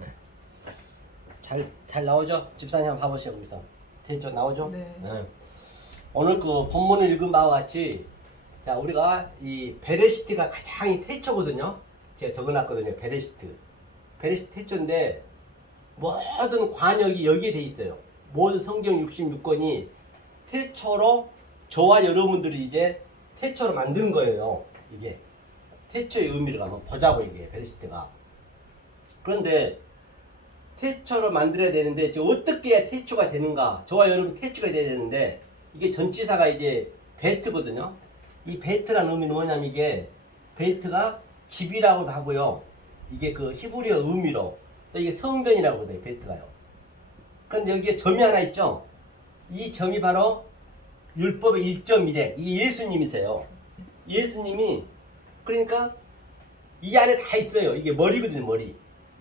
네. 잘 나오죠? 집사님 한번 봐보세요. 여기서 대조 나오죠? 네. 네. 오늘 그 본문을 읽은 바와 같이 자 우리가 이 베레시트가 가장 이 태초거든요. 제가 적어놨거든요. 베레시트 태초인데 모든 관역이 여기에 돼 있어요. 모든 성경 66권이 태초로 저와 여러분들이 이제 태초로 만든 거예요. 이게 태초의 의미를 한번 보자고 이게 베레시트가. 그런데 태초로 만들어야 되는데 저 어떻게 해야 태초가 되는가? 저와 여러분 태초가 돼야 되는데 이게 전치사가 이제 베트거든요. 이 베트라는 의미는 뭐냐면 이게 베트가 집이라고도 하고요. 이게 그 히브리어 의미로 또 이게 성전이라고 하거든요. 베트가요. 그런데 여기에 점이 하나 있죠. 이 점이 바로 율법의 1.1에 이게 예수님이세요. 예수님이 그러니까 이 안에 다 있어요. 이게 머리거든요. 머리.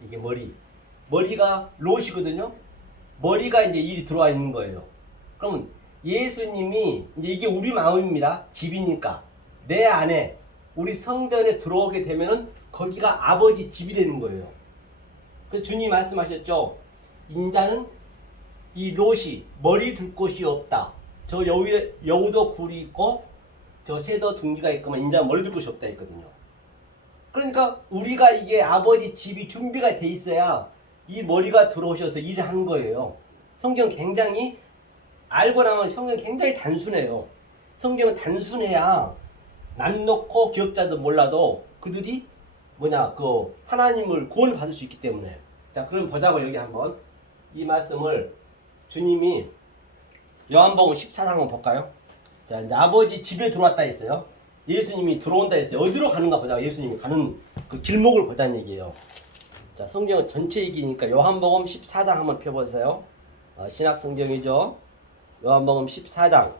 이게 머리가 롯이거든요. 머리가 이제 일이 들어와 있는 거예요. 그러면 예수님이 이제 이게 우리 마음입니다. 집이니까 내 안에 우리 성전에 들어오게 되면은 거기가 아버지 집이 되는 거예요. 그 주님이 말씀하셨죠. 인자는 이 롯이 머리 둘 곳이 없다. 저 여우도 굴이 있고 저 새도 둥지가 있지만 인자는 머리 둘 곳이 없다 했거든요. 그러니까 우리가 이게 아버지 집이 준비가 돼 있어야 이 머리가 들어오셔서 일을 하는 거예요. 성경 굉장히 알고 나면 성경 굉장히 단순해요. 성경은 단순해야 난 놓고 기억자도 몰라도 그들이 그 하나님을 구원을 받을 수 있기 때문에. 자, 그럼 보자고 여기 한번 이 말씀을 주님이 요한복음 14장 한번 볼까요? 자, 이제 아버지 집에 들어왔다 했어요. 예수님이 들어온다 했어요. 어디로 가는가 보자. 예수님이 가는 그 길목을 보자는 얘기예요. 자, 성경은 전체 얘기니까 요한복음 14장 한번 펴보세요. 신약 성경이죠. 요한복음 14장.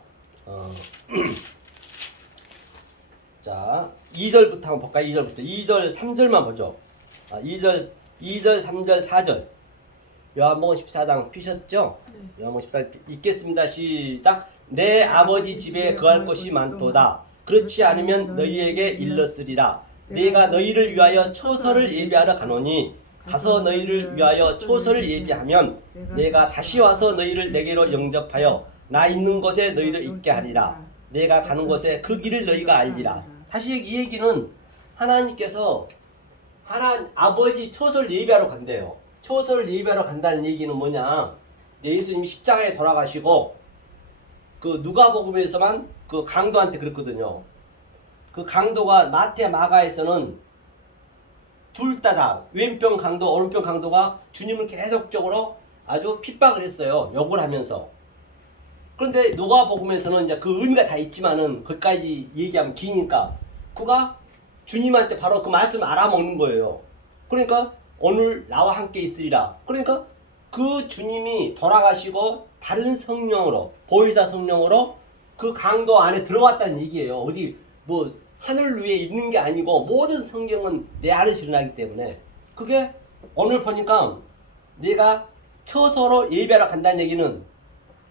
자, 2절부터 한번 볼까요? 2절부터. 2절, 3절만 보죠. 2절, 3절, 4절. 요한복음 14장 피셨죠? 네. 요한복음 14장 읽겠습니다. 시작. 내 아버지 집에 거할 곳이 많도다. 그렇지 않으면 너희에게 일렀으리라. 내가 너희를 위하여 초소를 예비하러 가노니 가서 너희를 위하여 초소를 예비하면 내가 다시 와서 너희를 내게로 영접하여 나 있는 곳에 너희를 있게 하리라. 내가 가는 곳에 그 길을 너희가 알리라. 다시 이 얘기는 하나님께서 아버지 초소를 예비하러 간대요. 초소를 예비하러 간다는 얘기는 뭐냐? 예수님이 십자가에 돌아가시고 그 누가복음에서만 그 강도한테 그랬거든요. 그 강도가 마태 마가에서는 둘 다 왼편 강도 오른편 강도가 주님을 계속적으로 아주 핍박을 했어요. 욕을 하면서. 그런데 누가복음에서는 이제 그 의미가 다 있지만은 거기까지 얘기하면 기니까 그가 주님한테 바로 그 말씀을 알아먹는 거예요. 그러니까 오늘 나와 함께 있으리라. 그러니까 그 주님이 돌아가시고 다른 성령으로 보혜사 성령으로 그 강도 안에 들어왔다는 얘기예요. 어디 하늘 위에 있는 게 아니고 모든 성경은 내 안에서 일어나기 때문에 그게 오늘 보니까 내가 처소로 예배하러 간다는 얘기는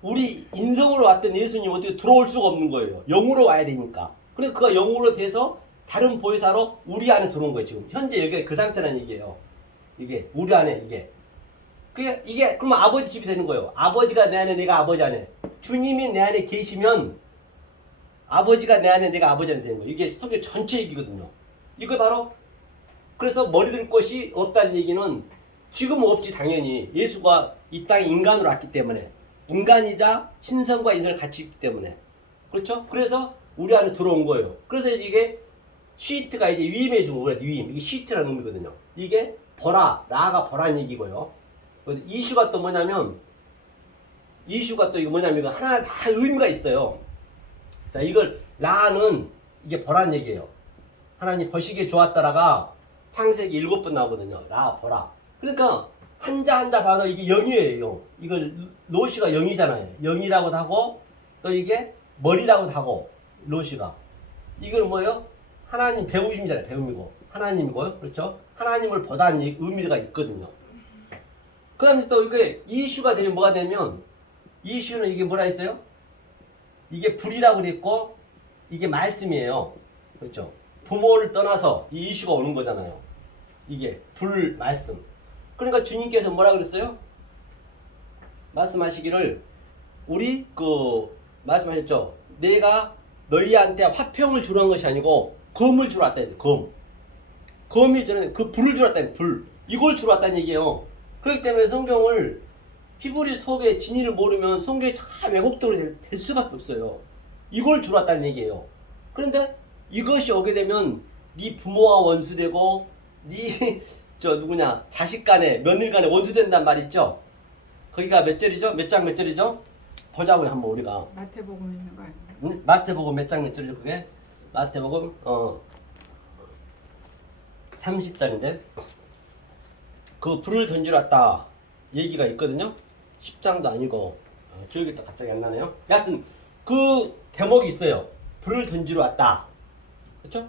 우리 인성으로 왔던 예수님 어떻게 들어올 수가 없는 거예요. 영으로 와야 되니까. 그래서 그가 영으로 돼서 다른 보혜사로 우리 안에 들어온 거예요. 지금 현재 여기가 그 상태라는 얘기예요. 이게 우리 안에 이게 그러면 아버지 집이 되는 거예요. 아버지가 내 안에 내가 아버지 안에 주님이 내 안에 계시면 아버지가 내 안에 내가 아버지 안에 되는 거예요. 이게 성경 전체 얘기거든요. 이거 바로 그래서 머리 들 곳이 없다는 얘기는 지금은 없지 당연히 예수가 이 땅에 인간으로 왔기 때문에 인간이자 신성과 인성을 같이 있기 때문에 그렇죠? 그래서 우리 안에 들어온 거예요. 그래서 이게 시트가 이제 위임해 준 거예요. 위임. 이게 시트라는 의미거든요. 이게 보라, 나가 보라는 얘기고요. 이슈가 또 뭐냐면 이거 하나 다 의미가 있어요. 자, 이걸 라는 이게 보라는 얘기예요. 하나님 보시기에 좋았더라가 창세기 7번 나오거든요. 라 보라. 그러니까 한자 한자 봐도 이게 영이에요. 영. 이걸 로시가 영이잖아요. 영이라고도 하고 또 이게 머리라고도 하고 로시가 이건 뭐예요? 하나님 배우심이잖아요. 배움이고 하나님이고요. 그렇죠? 하나님을 보다는 의미가 있거든요. 그 다음에 또 이게 이슈가 되면 뭐가 되면 이슈는 이게 뭐라 했어요? 이게 불이라고 그랬고 이게 말씀이에요. 그렇죠? 부모를 떠나서 이 이슈가 오는 거잖아요. 이게 불 말씀. 그러니까 주님께서 뭐라 그랬어요? 말씀하시기를 우리 말씀하셨죠. 내가 너희한테 화평을 주러 한 것이 아니고 검을 주러 왔다 했어요. 검이 저는 그 불을 주러 왔다는 불. 이걸 주러 왔다는 얘기예요. 그렇기 때문에 성경을 히브리 속의 진리를 모르면 성경이 다 왜곡되게 될 수밖에 없어요. 이걸 주러 왔다는 얘기예요. 그런데 이것이 오게 되면 네 부모와 원수되고 네 자식 간에 며느리 간에 원수된단 말 있죠. 거기가 몇 절이죠? 몇 장 몇 절이죠? 보자고요 한번 우리가. 마태복음 있는 거 아니에요? 응? 마태복음 몇 장 몇 절이죠 그게? 마태복음 30장인데 그 불을 던지러 왔다 얘기가 있거든요. 10장도 아니고 기억이 또 갑자기 안 나네요. 여하튼 그 대목이 있어요. 불을 던지러 왔다. 그렇죠?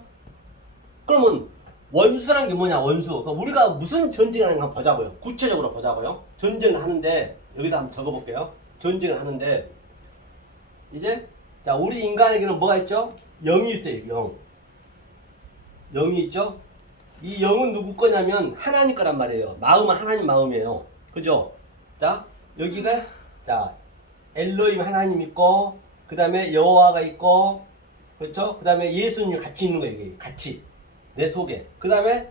그러면 원수란 게 뭐냐? 원수. 그러니까 우리가 무슨 전쟁을 하는가 보자고요. 구체적으로 보자고요. 전쟁을 하는데 여기다 한번 적어볼게요. 전쟁을 하는데 이제 자 우리 인간에게는 뭐가 있죠? 영이 있어요. 영이 있죠? 이 영은 누구 거냐면 하나님 거란 말이에요. 마음은 하나님 마음이에요. 그죠? 자 여기가 자 엘로힘 하나님 있고 그 다음에 여호와가 있고 그렇죠? 그 다음에 예수님이 같이 있는 거예요. 이게 같이 내 속에. 그 다음에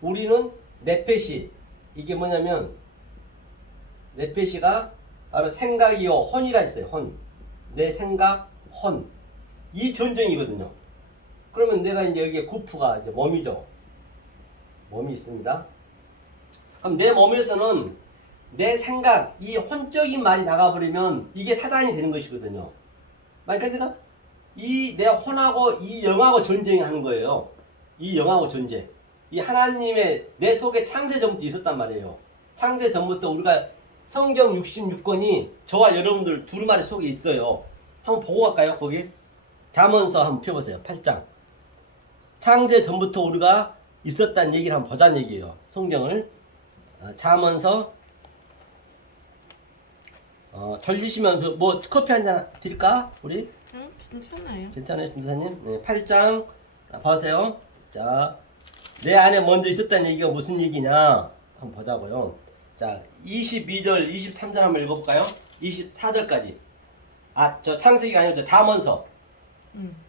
우리는 네페시. 이게 뭐냐면 네페시가 바로 생각이요 혼이라 했어요. 혼. 내 생각 혼. 이 전쟁이거든요. 그러면 내가 이제 여기에 구프가 이제 몸이죠. 몸이 있습니다. 그럼 내 몸에서는 내 생각, 이 혼적인 말이 나가버리면 이게 사단이 되는 것이거든요. 그러니까 이 내 혼하고 이 영하고 전쟁하는 거예요. 이 영하고 전쟁. 이 하나님의 내 속에 창세 전부터 있었단 말이에요. 창세 전부터 우리가 성경 66권이 저와 여러분들 두루마리 속에 있어요. 한번 보고 갈까요? 거기 잠언서 한번 펴보세요. 8장. 창세 전부터 우리가 있었다는 얘기를 한번 보자는 얘기예요. 성경을 잠언서 돌리시면 뭐 커피 한 잔 드릴까? 우리? 응? 괜찮아요. 괜찮아요, 김사님? 네, 8장 보세요. 자, 내 안에 먼저 있었다는 얘기가 무슨 얘기냐? 한번 보자고요. 자, 22절, 23절 한번 읽어볼까요? 24절까지. 저 창세기가 아니고 잠언서.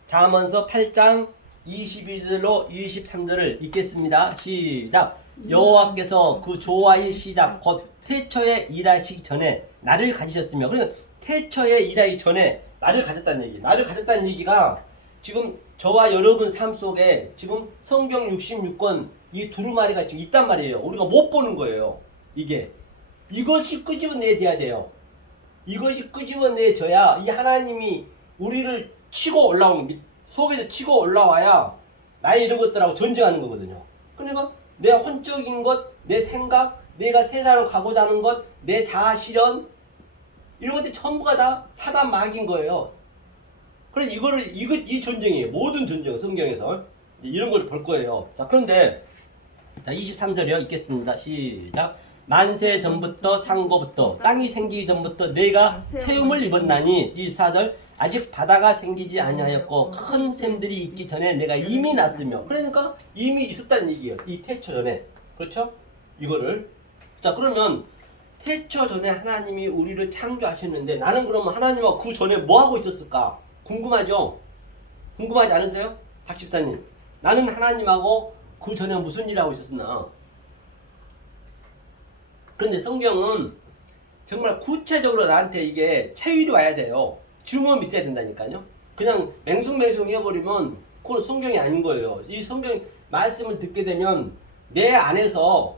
잠언서 8장 22절로 23절을 읽겠습니다. 시작. 여호와께서 그 조화의 시작 곧 태초에 일하시기 전에 나를 가지셨으며. 그러면 태초에 일하기 전에 나를 가졌다는 얘기. 나를 가졌다는 얘기가 지금 저와 여러분 삶 속에 지금 성경 66권 이 두루마리가 지금 있단 말이에요. 우리가 못 보는 거예요. 이것이 끄집어내줘야 돼요. 이것이 끄집어내줘야 이 하나님이 우리를 치고 올라오는 속에서 치고 올라와야 나의 이런 것들하고 전쟁하는 거거든요. 그러니까 내 혼적인 것, 내 생각, 내가 세상을 가고자 하는 것, 내 자아 실현 이런 것들이 전부가 다 사단 마귀인 거예요. 그래서 이 전쟁이에요. 모든 전쟁 성경에서 이런 걸 볼 거예요. 자, 그런데 자 23절이요. 읽겠습니다. 시작. 만세 전부터 상고부터 땅이 생기기 전부터 내가 세움을 입었나니. 24절. 아직 바다가 생기지 아니하였고 큰 샘들이 있기 전에 내가 이미 났으며. 그러니까 이미 있었다는 얘기예요. 이 태초 전에. 그렇죠? 이거를. 자, 그러면 태초 전에 하나님이 우리를 창조하셨는데 나는 그러면 하나님과 그 전에 뭐 하고 있었을까? 궁금하죠? 궁금하지 않으세요? 박 집사님. 나는 하나님하고 그 전에 무슨 일을 하고 있었나? 그런데 성경은 정말 구체적으로 나한테 이게 체휼이 와야 돼요. 증언이 있어야 된다니까요. 그냥 맹숭맹숭 해버리면 그건 성경이 아닌 거예요. 이 성경 말씀을 듣게 되면 내 안에서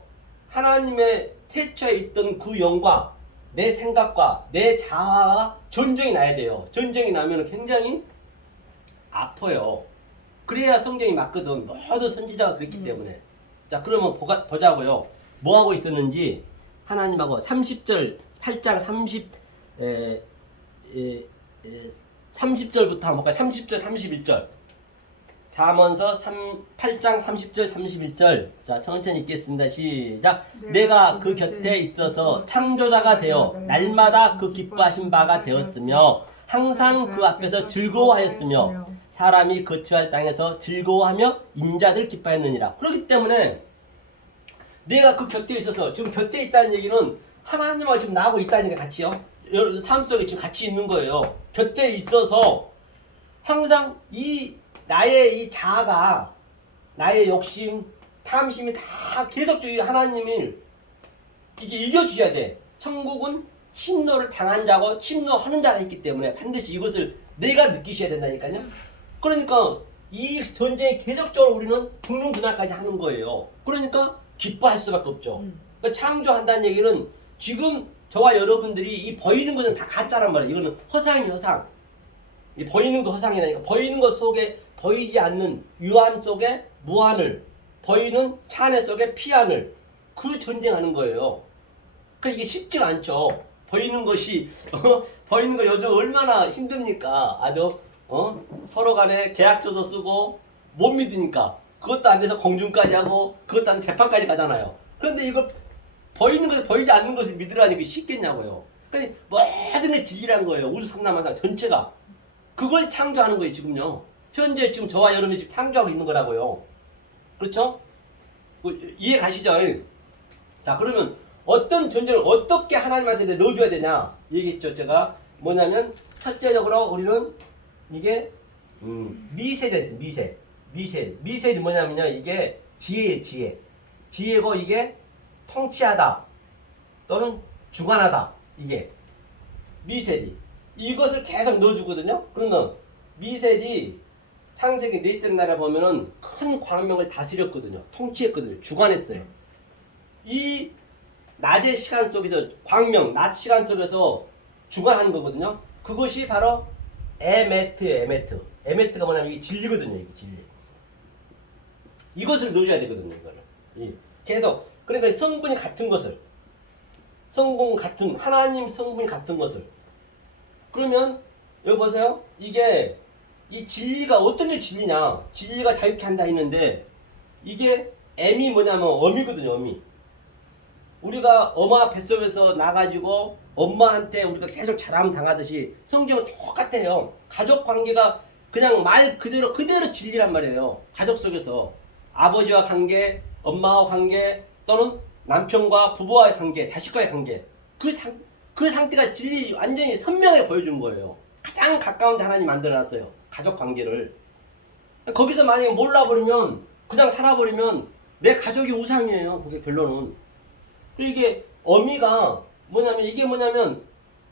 하나님의 태초에 있던 그 영과 내 생각과 내 자아가 전쟁이 나야 돼요. 전쟁이 나면 굉장히 아파요. 그래야 성경이 맞거든. 모두 선지자가 그랬기 때문에. 자, 그러면 보자고요. 뭐 하고 있었는지 하나님하고 30절 8장 30절부터 한번 볼까요? 30절 31절. 잠언서 8장 30절 31절. 자, 천천히 읽겠습니다. 시작. 내가 그 곁에 있어서 창조자가 되어 날마다 그 기뻐하신 바가 되었으며 항상 그 앞에서 즐거워하였으며 사람이 거처할 땅에서 즐거워하며 인자들 기뻐했느니라. 그렇기 때문에 내가 그 곁에 있어서 지금 곁에 있다는 얘기는 하나님하고 지금 나하고 있다는 게 같이요. 여러분 삶 속에 지금 같이 있는 거예요. 곁에 있어서 항상 이 나의 이 자아가 나의 욕심, 탐심이 다 계속적으로 하나님을 이게 이겨주셔야 돼. 천국은 침노를 당한 자고 침노하는 자가 있기 때문에 반드시 이것을 내가 느끼셔야 된다니까요. 그러니까 이 전쟁에 계속적으로 우리는 죽는 그날까지 하는 거예요. 그러니까 기뻐할 수밖에 없죠. 그러니까 창조한다는 얘기는 지금 저와 여러분들이 이 보이는 것은 다 가짜란 말이에요. 이거는 허상이 허상. 이 보이는 거 허상이라니까. 보이는 것 속에 보이지 않는 유한 속에 무한을, 보이는 찬해 속에 피한을, 그 전쟁하는 거예요. 그러니까 이게 쉽지가 않죠. 보이는 것이 보이는 거 요즘 얼마나 힘듭니까? 아주 서로 간에 계약서도 쓰고 못 믿으니까 그것도 안 돼서 공중까지 하고 그것도 안 돼서 재판까지 가잖아요. 그런데 이걸 보이는 것을 보이지 않는 것을 믿으라니 그게 쉽겠냐고요. 그러니까 모든 게 진리란 거예요. 우주 삼라만상 전체가 그걸 창조하는 거예요. 지금요. 현재 지금 저와 여러분이 지금 창조하고 있는 거라고요. 그렇죠? 이해 가시죠? 자, 그러면 어떤 전쟁을 어떻게 하나님한테 넣어줘야 되냐 얘기했죠. 제가 뭐냐면 첫째적으로 우리는 이게 미세가 있어요. 미셀이 뭐냐면요, 이게 지혜예요. 지혜고 이게 통치하다 또는 주관하다. 이게 미셀이 이것을 계속 넣어주거든요. 그러면 미셀이 창세기 넷째 날에 보면은 큰 광명을 다스렸거든요. 통치했거든요. 주관했어요. 이 낮의 시간 속에서 광명, 낮 시간 속에서 주관하는 거거든요. 그것이 바로 에메트예요. 에메트가 뭐냐면 이게 진리거든요. 이게 진리. 이것을 넣어줘야 되거든요. 이거를. 계속. 그러니까 성분이 같은 것을, 성분 같은 하나님 성분이 같은 것을. 그러면 여기 보세요. 이게 이 진리가 어떤 게 진리냐? 진리가 자유케 한다 했는데 이게 M이 뭐냐면 어미거든요. 어미. 우리가 엄마 뱃속에서 나가지고 엄마한테 우리가 계속 자랑 당하듯이 성경은 똑같아요. 가족 관계가 그냥 말 그대로 진리란 말이에요. 가족 속에서 아버지와 관계, 엄마와 관계 또는 남편과 부부와의 관계, 자식과의 관계 그 상태가 진리 완전히 선명하게 보여준 거예요. 가장 가까운 데 하나님 만들어놨어요. 가족 관계를. 거기서 만약에 몰라버리면 그냥 살아버리면 내 가족이 우상이에요. 그게 결론은. 이게 어미가 뭐냐면 이게 뭐냐면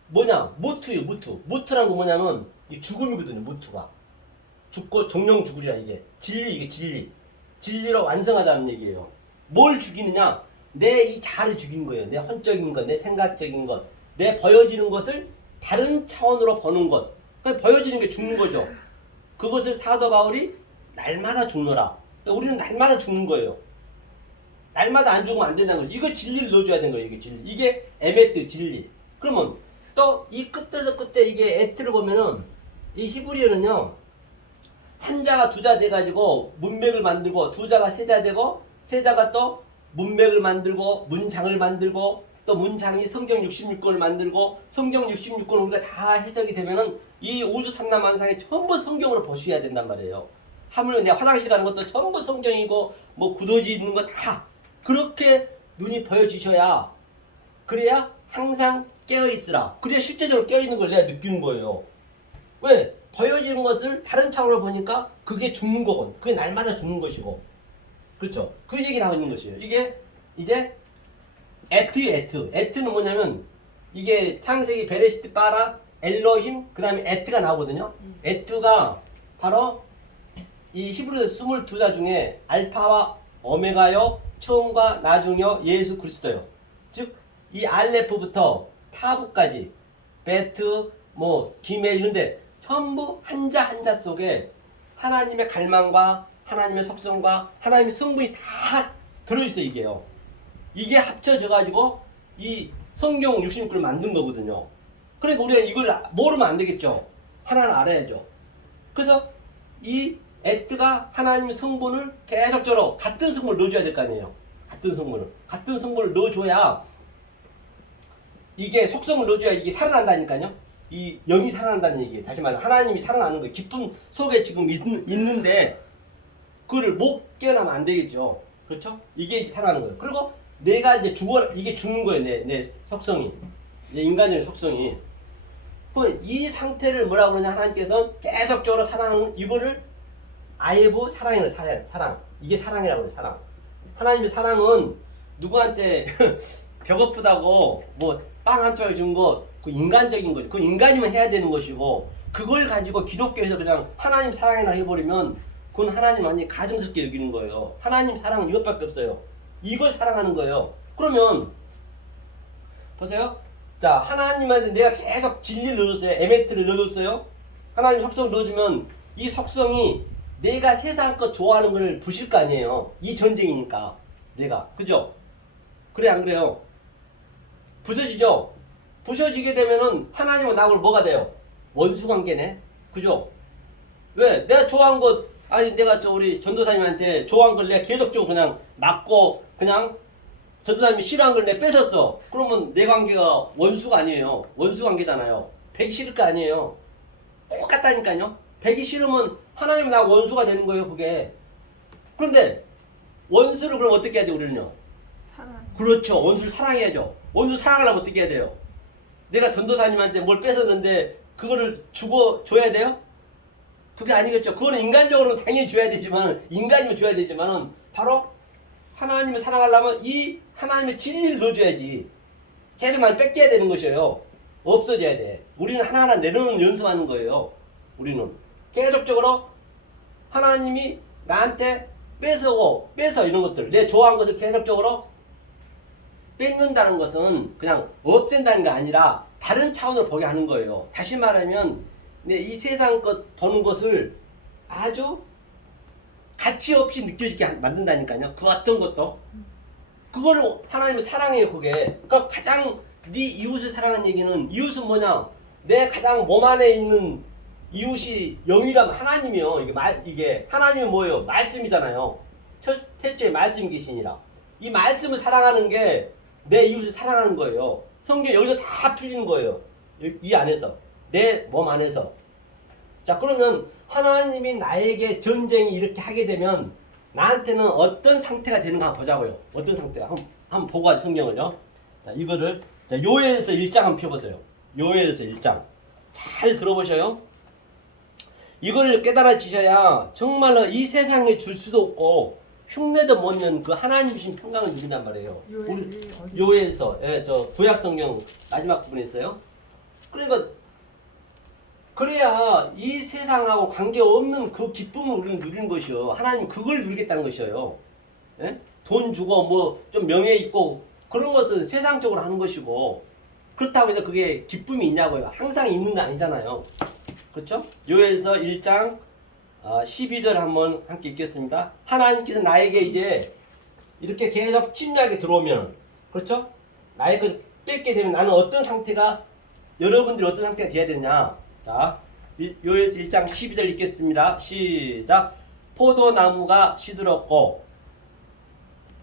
무트예요. 무트란 거 뭐냐면 이 죽음이거든요. 무트가 죽고 정령 죽으리라. 이게 진리. 진리로 완성하다는 얘기예요. 뭘 죽이느냐? 내 이 자아를 죽이는 거예요. 내 혼적인 것, 내 생각적인 것, 내 보여지는 것을 다른 차원으로 보는 것. 그러니까 보여지는 게 죽는 거죠. 그것을 사도 바울이 날마다 죽노라. 그러니까 우리는 날마다 죽는 거예요. 날마다 안 죽으면 안 된다는 거죠. 이거 진리를 넣어줘야 되는 거예요. 이게 진리. 이게 에메트 진리. 그러면 또 이 끝에서 끝에 이게 에트를 보면은 이 히브리어는요, 한자가 두자 돼가지고 문맥을 만들고 두자가 세자 되고 세자가 또 문맥을 만들고 문장을 만들고 또 문장이 성경 66권을 만들고 성경 66권을 우리가 다 해석이 되면은 이 우주 삼라만상에 전부 성경으로 보셔야 된단 말이에요. 하물며 내가 화장실 가는 것도 전부 성경이고 뭐 구더지 있는 거 다 그렇게 눈이 보여지셔야 그래야 항상 깨어있으라. 그래야 실제적으로 깨어있는 걸 내가 느끼는 거예요. 왜? 보여지는 것을 다른 차원으로 보니까 그게 죽는 거건. 그게 날마다 죽는 것이고. 그렇죠? 그 얘기를 하고 있는 것이에요. 이게 이제 에트는 뭐냐면 이게 창세기 베레시트 바라 엘로힘 그 다음에 에트가 나오거든요. 에트가 바로 이 히브리 22자 중에 알파와 오메가요, 처음과 나중이요, 예수 그리스도요. 즉 이 알레프부터 타브까지 베트 뭐 기멜 이런데 전부 한자 한자 속에 하나님의 갈망과 하나님의 속성과 하나님의 성분이 다 들어있어요. 이게요. 이게 합쳐져 가지고 이 성경 66권을 만든 거거든요. 그러니까 우리가 이걸 모르면 안 되겠죠. 하나는 알아야죠. 그래서 이 에트가 하나님의 성분을 계속적으로 같은 성분을 넣어줘야 될 거 아니에요. 같은 성분을 넣어줘야 이게 속성을 넣어줘야 이게 살아난다니까요. 이 영이 살아난다는 얘기예요. 다시 말해 하나님이 살아나는 거예요. 깊은 속에 지금 있는데 그거를 못 깨어나면 안 되겠죠. 그렇죠? 이게 살아나는 거예요. 그리고 내가 이제 이게 죽는 거예요. 내 속성이. 내 인간적인 속성이. 그럼 이 상태를 뭐라고 그러냐, 하나님께서는 계속적으로 사랑하는, 이거를 아예부 사랑이라고, 사랑. 이게 사랑이라고 그래요, 사랑. 하나님의 사랑은 누구한테 배고프다고 뭐 빵 한 조각 준 거, 그 인간적인 거죠. 그 인간이면 해야 되는 것이고, 그걸 가지고 기독교에서 그냥 하나님 사랑이라 해버리면 그건 하나님 완전히 가증스럽게 여기는 거예요. 하나님 사랑은 이것밖에 없어요. 이걸 사랑하는 거예요. 그러면 보세요. 자, 하나님한테 내가 계속 진리를 넣어줬어요. 에메트를 넣어줬어요. 하나님 속성을 넣어주면 이 속성이 내가 세상 것 좋아하는 걸 부실 거 아니에요. 이 전쟁이니까. 내가. 그죠? 그래, 안 그래요? 부서지죠? 부서지게 되면은 하나님과 나하고 뭐가 돼요? 원수 관계네? 그죠? 왜? 내가 좋아한 것, 아니, 내가 우리 전도사님한테 좋아한 걸 내가 계속적으로 그냥 맞고, 그냥 전도사님이 싫어한 걸 내가 뺏었어. 그러면 내 관계가 원수가 아니에요. 원수 관계잖아요. 배기 싫을 거 아니에요. 똑같다니까요. 배기 싫으면 하나님 나하고 원수가 되는 거예요, 그게. 그런데 원수를 그럼 어떻게 해야 돼, 우리는요? 사랑. 그렇죠. 원수를 사랑해야죠. 원수 사랑하려면 어떻게 해야 돼요? 내가 전도사님한테 뭘 뺏었는데 그거를 줘야 돼요? 그게 아니겠죠. 그거는 인간적으로 당연히 줘야 되지만, 인간이면 줘야 되지만은 바로 하나님을 사랑하려면 이 하나님의 진리를 넣어줘야지. 계속 난 뺏겨야 되는 것이에요. 없어져야 돼. 우리는 하나하나 내려놓는 연습하는 거예요. 우리는 계속적으로 하나님이 나한테 뺏어 이런 것들, 내 좋아하는 것을 계속적으로 뺏는다는 것은 그냥 없앤다는 게 아니라 다른 차원으로 보게 하는 거예요. 다시 말하면 이 세상 것 보는 것을 아주 가치 없이 느껴지게 만든다니까요. 그 어떤 것도. 그걸 하나님은 사랑해요, 그게. 그러니까 가장 네 이웃을 사랑하는 얘기는, 이웃은 뭐냐? 내 가장 몸 안에 있는 이웃이 영이라면 하나님이요. 이게 하나님은 뭐예요? 말씀이잖아요. 첫째 말씀 계시니라. 이 말씀을 사랑하는 게 내 이웃을 사랑하는 거예요. 성경 여기서 다 풀리는 거예요. 이 안에서. 내 몸 안에서. 자, 그러면 하나님이 나에게 전쟁이 이렇게 하게 되면 나한테는 어떤 상태가 되는가 한번 보자고요. 어떤 상태가. 한번 보고 가죠, 성경을요. 자, 이거를 요엘서 1장 한번 펴보세요. 요엘서 1장. 잘 들어보셔요. 이걸 깨달아지셔야 정말로 이 세상에 줄 수도 없고 흉내도 못 낸 그 하나님이신 평강을 누린단 말이에요. 요엘서, 저 구약 성경 마지막 부분에 있어요. 그러니까 그래야 이 세상하고 관계없는 그 기쁨을 우리는 누리는 것이요. 하나님 그걸 누리겠다는 것이에요. 예? 돈 주고 뭐 좀 명예 있고 그런 것은 세상적으로 하는 것이고, 그렇다고 해서 그게 기쁨이 있냐고요. 항상 있는 거 아니잖아요. 그렇죠? 요엘서 1장 12절 한번 함께 읽겠습니다. 하나님께서 나에게 이제 이렇게 계속 침략이 들어오면, 그렇죠? 나에게 뺏게 되면 나는 어떤 상태가, 여러분들이 어떤 상태가 돼야 되냐. 자, 요엘서 1장 12절 읽겠습니다. 시작. 포도나무가 시들었고,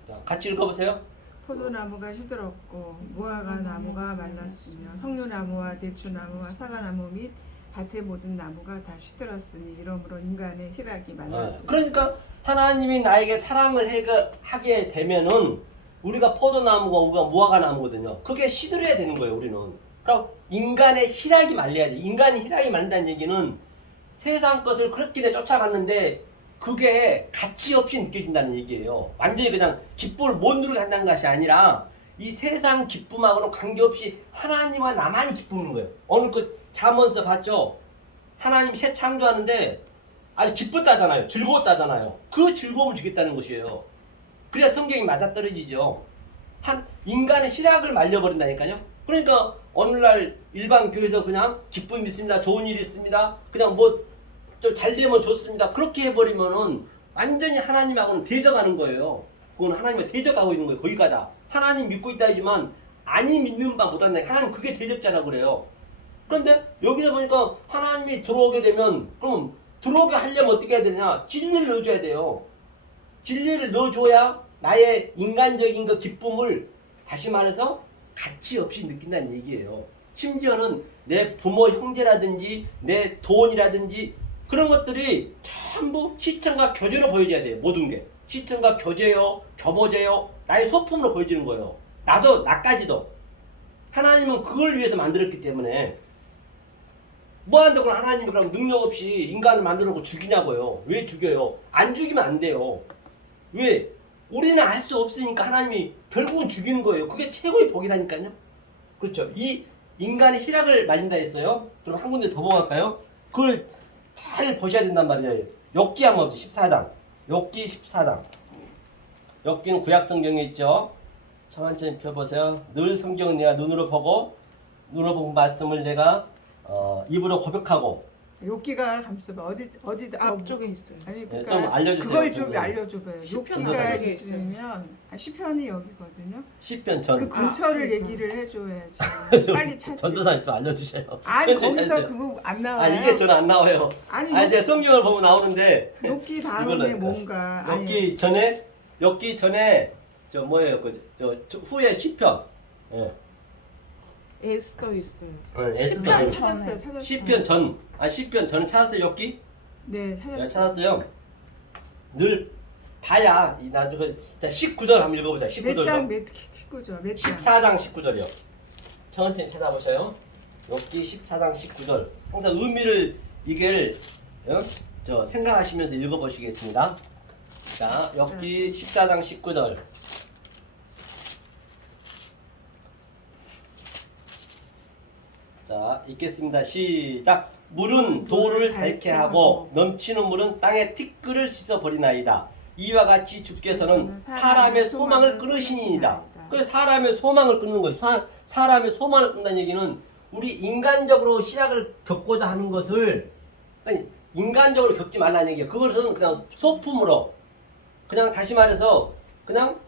자, 같이 읽어보세요. 포도나무가 시들었고 무화과 나무가 말랐으며 석류나무와 대추나무와 사과나무 및 밭의 모든 나무가 다 시들었으니 이러므로 인간의 희락이 말랐다. 그러니까 하나님이 나에게 사랑을 하게 되면은 우리가 포도나무가 우리가 무화과 나무거든요. 그게 시들어야 되는 거예요, 우리는. 그럼 인간의 희락이 말려야 돼. 인간의 희락이 말린다는 얘기는 세상 것을 그렇게 쫓아갔는데 그게 가치 없이 느껴진다는 얘기예요. 완전히 그냥 기쁨을 못 누리게 한다는 것이 아니라 이 세상 기쁨하고는 관계없이 하나님과 나만이 기쁘는 거예요. 오늘 그 잠언서 봤죠? 하나님 새 창조하는데 아주 기뻤다잖아요. 즐거웠다잖아요. 그 즐거움을 주겠다는 것이에요. 그래야 성경이 맞아떨어지죠. 인간의 희락을 말려버린다니까요. 그러니까 오늘날 일반 교회에서 그냥 기쁨이 있습니다. 좋은 일이 있습니다. 그냥 뭐 좀 잘 되면 좋습니다. 그렇게 해버리면은 완전히 하나님하고는 대적하는 거예요. 그건 하나님과 대적하고 있는 거예요. 거기까지. 하나님 믿고 있다 하지만 아니 믿는 바 못한다. 하나님 그게 대적자라 그래요. 그런데 여기서 보니까 하나님이 들어오게 되면, 그럼 들어오게 하려면 어떻게 해야 되냐? 진리를 넣어줘야 돼요. 진리를 넣어줘야 나의 인간적인 그 기쁨을, 다시 말해서 가치 없이 느낀다는 얘기예요. 심지어는 내 부모 형제라든지 내 돈이라든지 그런 것들이 전부 시청과 교제로 보여줘야 돼요. 모든 게 시청과 교제요, 교보제요, 나의 소품으로 보여지는 거예요. 나도 나까지도 하나님은 그걸 위해서 만들었기 때문에 뭐 한다고 하나님이 그럼 능력 없이 인간을 만들어놓고 죽이냐고요. 왜 죽여요? 안 죽이면 안 돼요. 왜? 우리는 알 수 없으니까 하나님이 결국은 죽이는 거예요. 그게 최고의 복이라니까요. 그렇죠. 이 인간의 희락을 말린다 했어요. 그럼 한 군데 더 보갈까요? 그걸 잘 보셔야 된단 말이에요. 욥기 한번 보죠. 14장. 욥기 14장. 욥기는 구약 성경에 있죠. 천천히 펴보세요. 늘 성경은 내가 눈으로 보고 눈으로 본 말씀을 내가 입으로 고백하고. 욥기가 감수봐 어디 앞쪽에 있어요. 아니 좀 그러니까 알려주세요. 그걸 좀 알려줘봐요. 시편 욥기가 전도서에 있으면 시편이 여기거든요. 시편 전. 그 근처를 그러니까. 얘기를 해줘야지. 빨리 찾지. 전도사님 좀 알려주세요. 아니 천천히 거기서 찾으세요. 그거 안 나와요. 이게 저는 안 나와요. 아니 이제 성경을 보면 나오는데 욥기 다음에 이거는, 뭔가 엽기 전에 저 뭐예요? 저 후에 시편. 예. 에스더 있어요. 에스더. 아니, 시편 찾았어요. 시편 전. 시편 전은 찾았어요, 엽기? 네 네, 찾았어요. 찾았어요. 늘 봐야 이 나중에 자 19절 한번 읽어보자. 19절. 몇장 19죠. 몇 장. 14장 19절이요. 천천히 찾아보셔요. 엽기 14장 19절. 항상 의미를 이게 저 생각하시면서 읽어보시겠습니다. 자, 엽기 14장 19절. 자, 읽겠습니다. 시작. 물은 돌을 닳게 하고 넘치는 물은 땅의 티끌을 씻어버리나이다. 이와 같이 주께서는 사람의 소망을 끊으시니이다. 그 사람의 소망을 끊는 거예요. 사람의 소망을 끊는다는 얘기는 우리 인간적으로 희락을 겪고자 하는 것을 아니 인간적으로 겪지 말라는 얘기예요. 그것은 그냥 소품으로 그냥 다시 말해서 그냥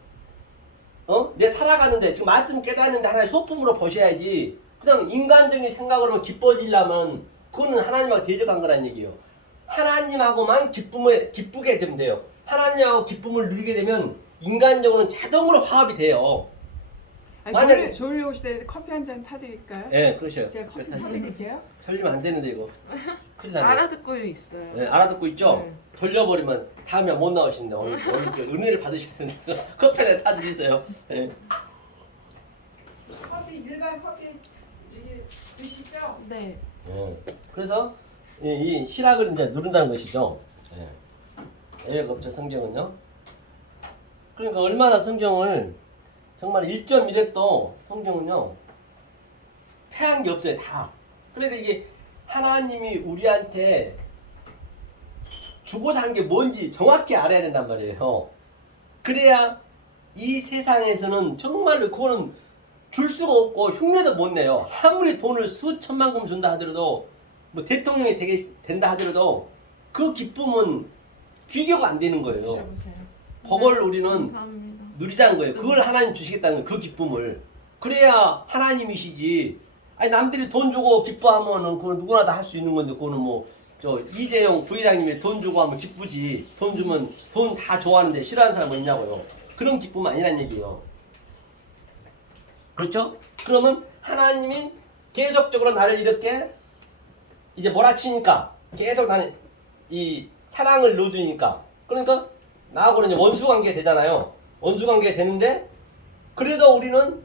내 살아가는데 지금 말씀 깨닫는데 하나의 소품으로 보셔야지 그냥 인간적인 생각으로만 기뻐지려면 그거는 하나님하고 대적한 거란 얘기예요. 하나님하고만 기쁘게 되면 돼요. 하나님하고 기쁨을 누리게 되면 인간적으로는 자동으로 화합이 돼요. 아니, 만약에- 졸려오실 때 커피 한 잔 타드릴까요? 예, 그러셔요. 제가 커피 타드릴게요. 돌리면 안 되는데 이거. 큰일 나네. 알아듣고 있어요. 네, 알아듣고 있죠? 네. 돌려버리면 다음에 못 나오신다. 오늘 저 은혜를 받으셔야 되는데 커피를 타드리세요. 네. 커피 일반 커피 드시죠? 네. 그래서 이 희락을 이제 누른다는 것이죠. 예외가 없죠, 성경은요. 그러니까 얼마나 성경을 정말 1.1획도 성경은요 패한 게 없어요, 다. 그러니까 이게 하나님이 우리한테 주고자 한 게 뭔지 정확히 알아야 된단 말이에요. 그래야 이 세상에서는 정말로 그거는 줄 수가 없고 흉내도 못 내요. 아무리 돈을 수천만 금 준다 하더라도 뭐 대통령이 된다 하더라도 그 기쁨은 비교가 안 되는 거예요. 드셔보세요. 그걸 우리는 감사합니다. 누리자는 거예요. 그걸 하나님 주시겠다는 거예요. 그 기쁨을. 그래야 하나님이시지. 아니 남들이 돈 주고 기뻐하면은 그건 누구나 다 할 수 있는 건데 그거는 뭐 저 이재용 부회장님이 돈 주고 하면 기쁘지. 돈 주면 돈 다 좋아하는데 싫어하는 사람은 있냐고요. 그런 기쁨 아니란 얘기예요. 그렇죠? 그러면 하나님이 계속적으로 나를 이렇게 이제 몰아치니까 계속 나는 이 사랑을 넣어주니까 그러니까 나하고는 이제 원수관계 되잖아요. 원수관계 되는데 그래도 우리는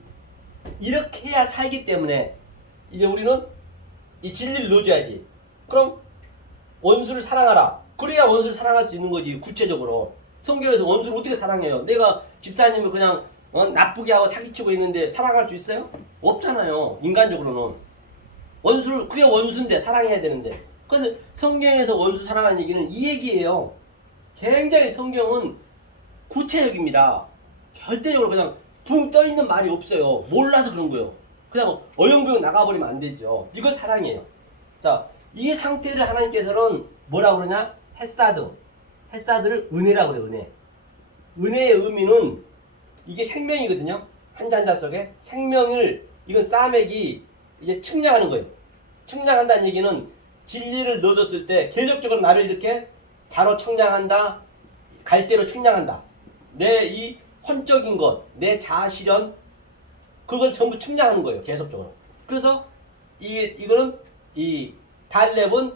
이렇게 해야 살기 때문에 이제 우리는 이 진리를 넣어줘야지. 그럼 원수를 사랑하라. 그래야 원수를 사랑할 수 있는 거지. 구체적으로 성경에서 원수를 어떻게 사랑해요? 내가 집사님을 그냥 나쁘게 하고 사기치고 있는데 사랑할 수 있어요? 없잖아요. 인간적으로는 원수를 그게 원수인데 사랑해야 되는데. 근데 성경에서 원수 사랑하는 얘기는 이 얘기예요. 굉장히 성경은 구체적입니다. 절대적으로 그냥 붕 떠 있는 말이 없어요. 몰라서 그런 거예요. 그냥 어영부영 나가버리면 안 되죠. 이걸 사랑해요. 자, 이 상태를 하나님께서는 뭐라고 그러냐? 헤사드를 은혜라고 그래요. 은혜. 은혜의 의미는 이게 생명이거든요. 한 잔 속에 생명을 이건 싸맥이 이제 측량하는 거예요. 측량한다는 얘기는 진리를 넣어줬을 때 계속적으로 나를 이렇게 자로 측량한다, 갈대로 측량한다. 내 이 혼적인 것, 내 자아 실현 그걸 전부 측량하는 거예요. 계속적으로. 그래서 이거는 이 달렙은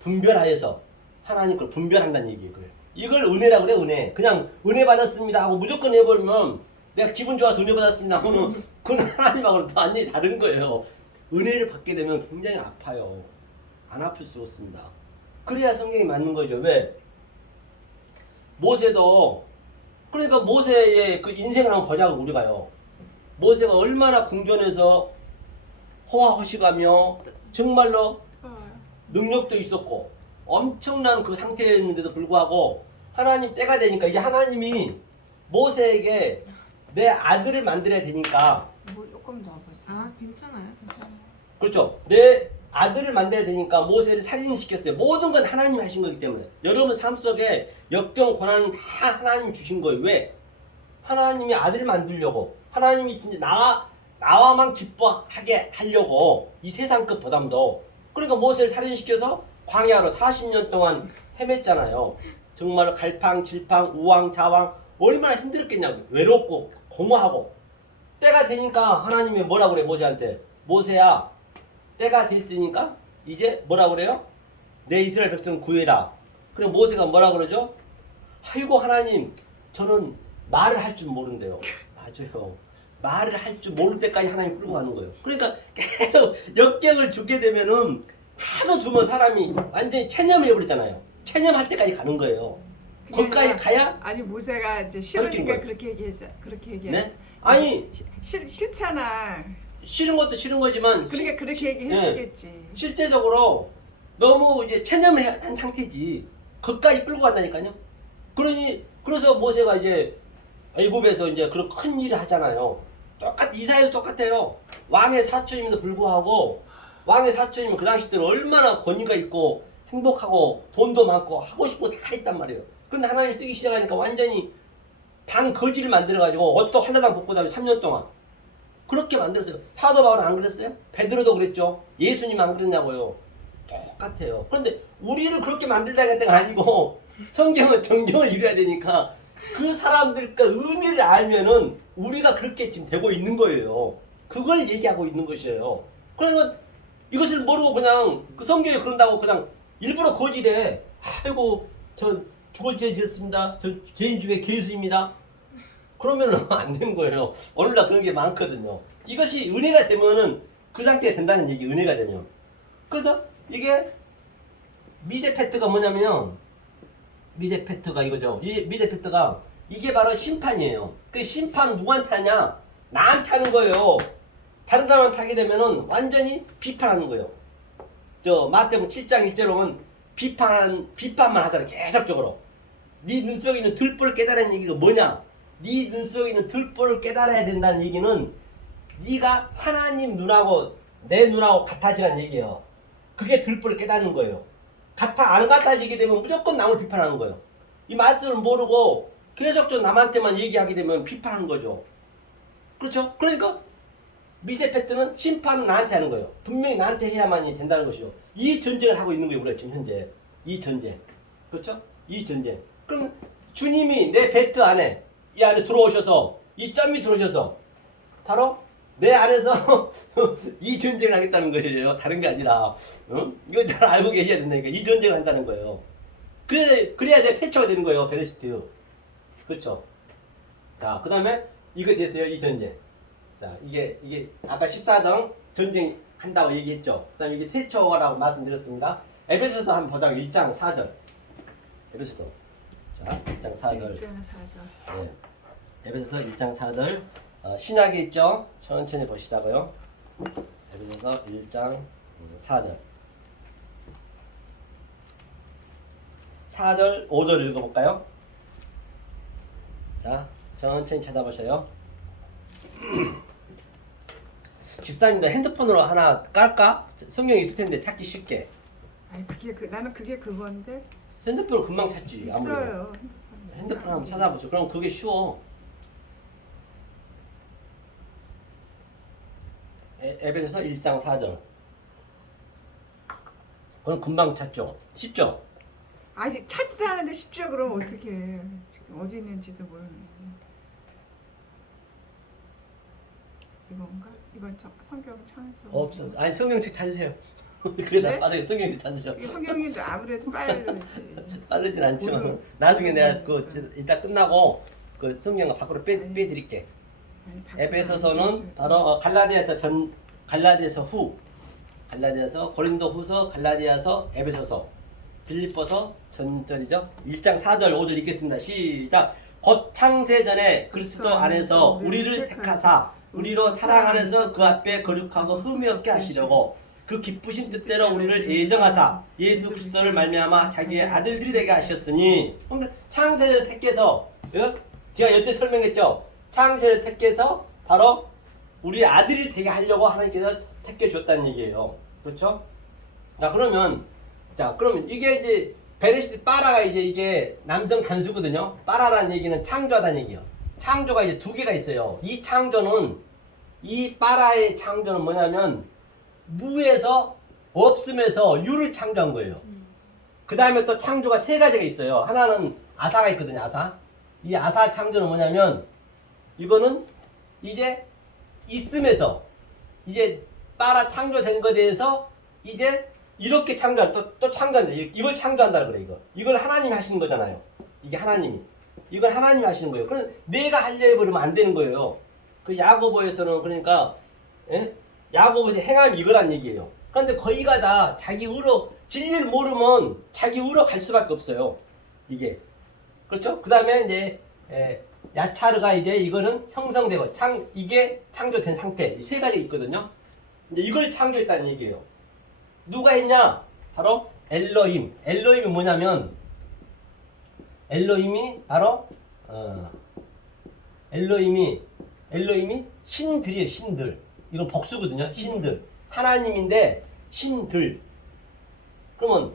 분별하여서 하나님 걸 분별한다는 얘기예요. 그래. 이걸 은혜라고 그래, 은혜. 그냥 은혜 받았습니다 하고 무조건 해버리면 내가 기분 좋아서 은혜 받았습니다 하고는 그건 하나님하고는 완전히 다른 거예요. 은혜를 받게 되면 굉장히 아파요. 안 아플 수 없습니다. 그래야 성경이 맞는 거죠. 왜? 모세도 그러니까 모세의 그 인생을 한번 보자고 우리가요. 모세가 얼마나 궁전에서 호화호식하며 정말로 능력도 있었고 엄청난 그 상태였는데도 불구하고 하나님 때가 되니까 이제 하나님이 모세에게 내 아들을 만들어야 되니까 뭐 조금 더 보세요. 아, 괜찮아요. 그렇죠. 내 아들을 만들어야 되니까 모세를 살인시켰어요. 모든 건 하나님이 하신 거기 때문에 여러분 삶 속에 역경 고난은 다 하나님이 주신 거예요. 왜? 하나님이 아들을 만들려고 하나님이 진짜 나와만 기뻐하게 하려고 이 세상 것 보담도 그러니까 모세를 살인시켜서 광야로 40년 동안 헤맸잖아요. 정말 갈팡질팡 우왕좌왕 얼마나 힘들었겠냐고. 외롭고 공허하고 때가 되니까 하나님이 뭐라고 그래 모세한테. 모세야 때가 됐으니까 이제 뭐라 그래요? 내 이스라엘 백성을 구해라. 그럼 모세가 뭐라 그러죠? 아이고 하나님 저는 말을 할 줄 모른대요. 맞아요. 말을 할 줄 모를 때까지 하나님 끌고 가는 거예요. 그러니까 계속 역경을 주게 되면은 하도 주면 사람이 완전히 체념해 버리잖아요. 체념할 때까지 가는 거예요. 거기까지 가야 아니 모세가 이제 싫으니까 그렇게 얘기했어. 그렇게 얘기해. 네? 아니 싫잖아. 싫은 것도 싫은 거지만 그러니까 그렇게 얘기해주겠지. 실제적으로 너무 이제 체념을 한 상태지. 거기까지 끌고 간다니까요. 그래서 모세가 이제 애굽에서 이제 그런 큰 일을 하잖아요. 이사야도 똑같아요. 왕의 사촌임에도 불구하고 왕의 사촌이면 그 당시 때는 얼마나 권위가 있고 행복하고 돈도 많고 하고 싶고 다 있단 말이에요. 근데 하나님 쓰기 시작하니까 완전히 당 거지를 만들어가지고 옷도 한라당 벗고 다니고 3년 동안 그렇게 만들었어요. 사도 바울은 안 그랬어요? 베드로도 그랬죠. 예수님 안 그랬냐고요. 똑같아요. 그런데 우리를 그렇게 만들다가 때가 아니고 성경은 정경을 이뤄야 되니까 그 사람들과 의미를 알면은 우리가 그렇게 지금 되고 있는 거예요. 그걸 얘기하고 있는 것이에요. 그러면 이것을 모르고 그냥 그 성경에 그런다고 그냥 일부러 거지돼. 아이고 저 죽을 죄 지었습니다. 저 개인 중에 개수입니다. 그러면은 안 되는 거예요. 오늘날 그런 게 많거든요. 이것이 은혜가 되면은 그 상태가 된다는 얘기, 은혜가 되면. 그래서 이게 미제페트가 뭐냐면 미제페트가 이거죠. 이 미제페트가 이게 바로 심판이에요. 그 심판 누구한테 하냐? 나한테 하는 거예요. 다른 사람한테 하게 되면은 완전히 비판하는 거예요. 저 마태복음 7장 1절로는 비판만 하잖아요. 계속적으로. 네 눈 속에 있는 들보를 깨달은 얘기가 뭐냐? 네 눈 속에 있는 들보를 깨달아야 된다는 얘기는 네가 하나님 눈하고 내 눈하고 같아지라는 얘기예요. 그게 들보를 깨닫는 거예요. 안 같아지게 되면 무조건 남을 비판하는 거예요. 이 말씀을 모르고 계속 남한테만 얘기하게 되면 비판하는 거죠. 그렇죠? 그러니까 미세페트는 심판은 나한테 하는 거예요. 분명히 나한테 해야만이 된다는 것이죠. 이 전쟁을 하고 있는 거예요. 우리가 지금 현재. 이 전쟁. 그렇죠? 이 전쟁. 그럼 주님이 내 베트 안에 이 안에 들어오셔서 이 점이 들어오셔서 바로 내 안에서 이 전쟁을 하겠다는 것이에요. 다른 게 아니라 이거 잘 알고 계셔야 된다니까. 이 전쟁을 한다는 거예요. 그래야 내 태초가 되는 거예요. 베레시트. 그렇죠? 자, 그 다음에 이거 됐어요. 이 전쟁. 자, 이게 아까 14등 전쟁 한다고 얘기했죠. 그 다음에 이게 태초라고 말씀드렸습니다. 에베소서 한번 보자고. 1장 4절. 에베소서. 자, 1장 4절. 1장 4절. 네. 에베소서 1장 4절. 신약에 있죠. 천천히 보시자고요. 에베소서 1장 4절. 4절, 5절 읽어볼까요? 자, 천천히 찾아보세요. 집사님도 핸드폰으로 하나 깔까? 성경이 있을 텐데 찾기 쉽게. 아니 나는 그게 그건데. 핸드폰으로 금방 찾지. 있어요. 핸드폰 한번 찾아보세요. 그럼 그게 쉬워. 에베소서 1장 4절. 그럼 금방 찾죠. 쉽죠? 아직 찾지도 않았는데 쉽죠. 그럼 어떻게 해. 지금 어디 있는지도 모르는데. 이건가? 이건 성경 창에서 없어. 아니 성경책 찾으세요. 그게 다 네? 빠르게 성경책 찾으셔. 이게 성경이 아무래도 빠르지. 빠르진 않죠. 모두 나중에 내가 그러니까. 그 이따 끝나고 그 성경 밖으로 빼드릴게. 아니, 바꾸면 안 에베소서는 되지. 바로 갈라디아서 후, 갈라디아서 고린도후서, 갈라디아서, 에베소서, 빌립보서 전절이죠. 1장 4절 5절 읽겠습니다. 시작. 곧 창세 전에 그리스도 안에서 우리를 택하사 우리로 사랑 안에서 그 앞에 거룩하고 흠이 없게 하시려고 그 기쁘신 뜻대로 우리를 예정하사 예수 그리스도를 말미암아 자기의 아들들이 되게 하셨으니. 그러니까 창세를 택해서, 제가 여태 설명했죠. 창세를 택해서 바로 우리 아들이 되게 하려고 하나님께서 택해 줬다는 얘기예요. 그렇죠? 자, 그러면 이게 이제 베레시트 빠라가 이제 이게 남성 단수거든요. 빠라라는 얘기는 창조하다는 얘기예요. 창조가 이제 두 개가 있어요. 이 창조는, 이 빠라의 창조는 뭐냐면 무에서 없음에서 유를 창조한 거예요. 그 다음에 또 창조가 세 가지가 있어요. 하나는 아사가 있거든요. 아사. 이 아사 창조는 뭐냐면 이거는 이제 있음에서 이제 빠라 창조된 것에 대해서 이제 이렇게 또 창조한다. 이걸 창조한다는 그래. 이걸 하나님이 하시는 거잖아요. 이게 하나님이. 이걸 하나님이 하시는 거예요. 그럼 내가 하려 해버리면 안 되는 거예요. 그 야고보에서는 그러니까 야고보에서 행함이 이거란 얘기예요. 그런데 거의가 다 자기 의로, 진리를 모르면 자기 의로 갈 수밖에 없어요. 이게. 그렇죠? 그 다음에 이제 야차르가 이제 이거는 형성되고 이게 창조된 상태. 세 가지 있거든요. 이제 이걸 창조했다는 얘기예요. 누가 했냐? 바로 엘로힘. 엘로힘이 뭐냐면 엘로힘이 바로 엘로힘이 신들이에요. 신들. 이건 복수거든요. 신들. 하나님인데 신들. 그러면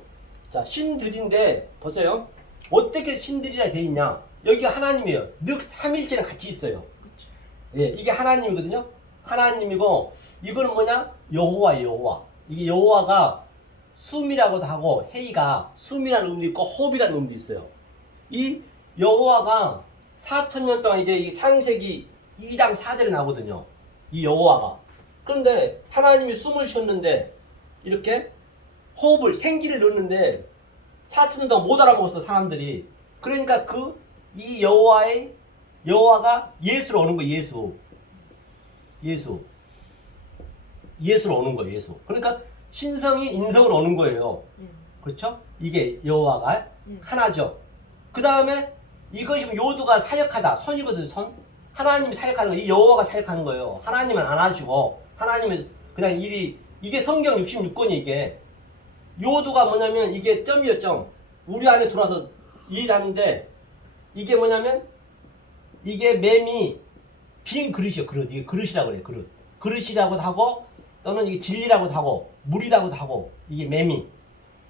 자, 신들인데 보세요. 어떻게 신들이라 돼 있냐? 여기가 하나님이에요. 늑 삼일체랑 같이 있어요. 예, 이게 하나님이거든요. 하나님이고 이거는 뭐냐? 여호와예요. 여호와. 이게 여호와가 숨이라고도 하고 해이가 숨이라는 의미도 있고 호흡이라는 의미도 있어요. 이 여호와가 4,000년 동안 이게 창세기 2장 4절에 나오거든요. 이 여호와가. 그런데 하나님이 숨을 쉬었는데 이렇게 호흡을 생기를 넣는데 4,000년 동안 못 알아먹었어 사람들이. 그러니까 이 여호와가 예수로 오는 거예요. 예수로 오는 거예요. 예수. 그러니까 신성이 인성으로 오는 거예요. 그렇죠? 이게 여호와가 하나죠. 그 다음에 이것이 요두가 사역하다. 손이거든. 손. 하나님이 사역하는 거예요. 이 여호와가 사역하는 거예요. 하나님은 안 하시고 하나님은 그냥 이게 성경 66권이 이게 요두가 뭐냐면 이게 점이요. 점. 우리 안에 들어와서 일하는데 이게 뭐냐면 이게 맴이 빈 그릇이요. 그릇. 이게 그릇이라고 그래요. 그릇. 그릇이라고도 하고 또는 이게 진리라고도 하고 물이라고도 하고 이게 맴이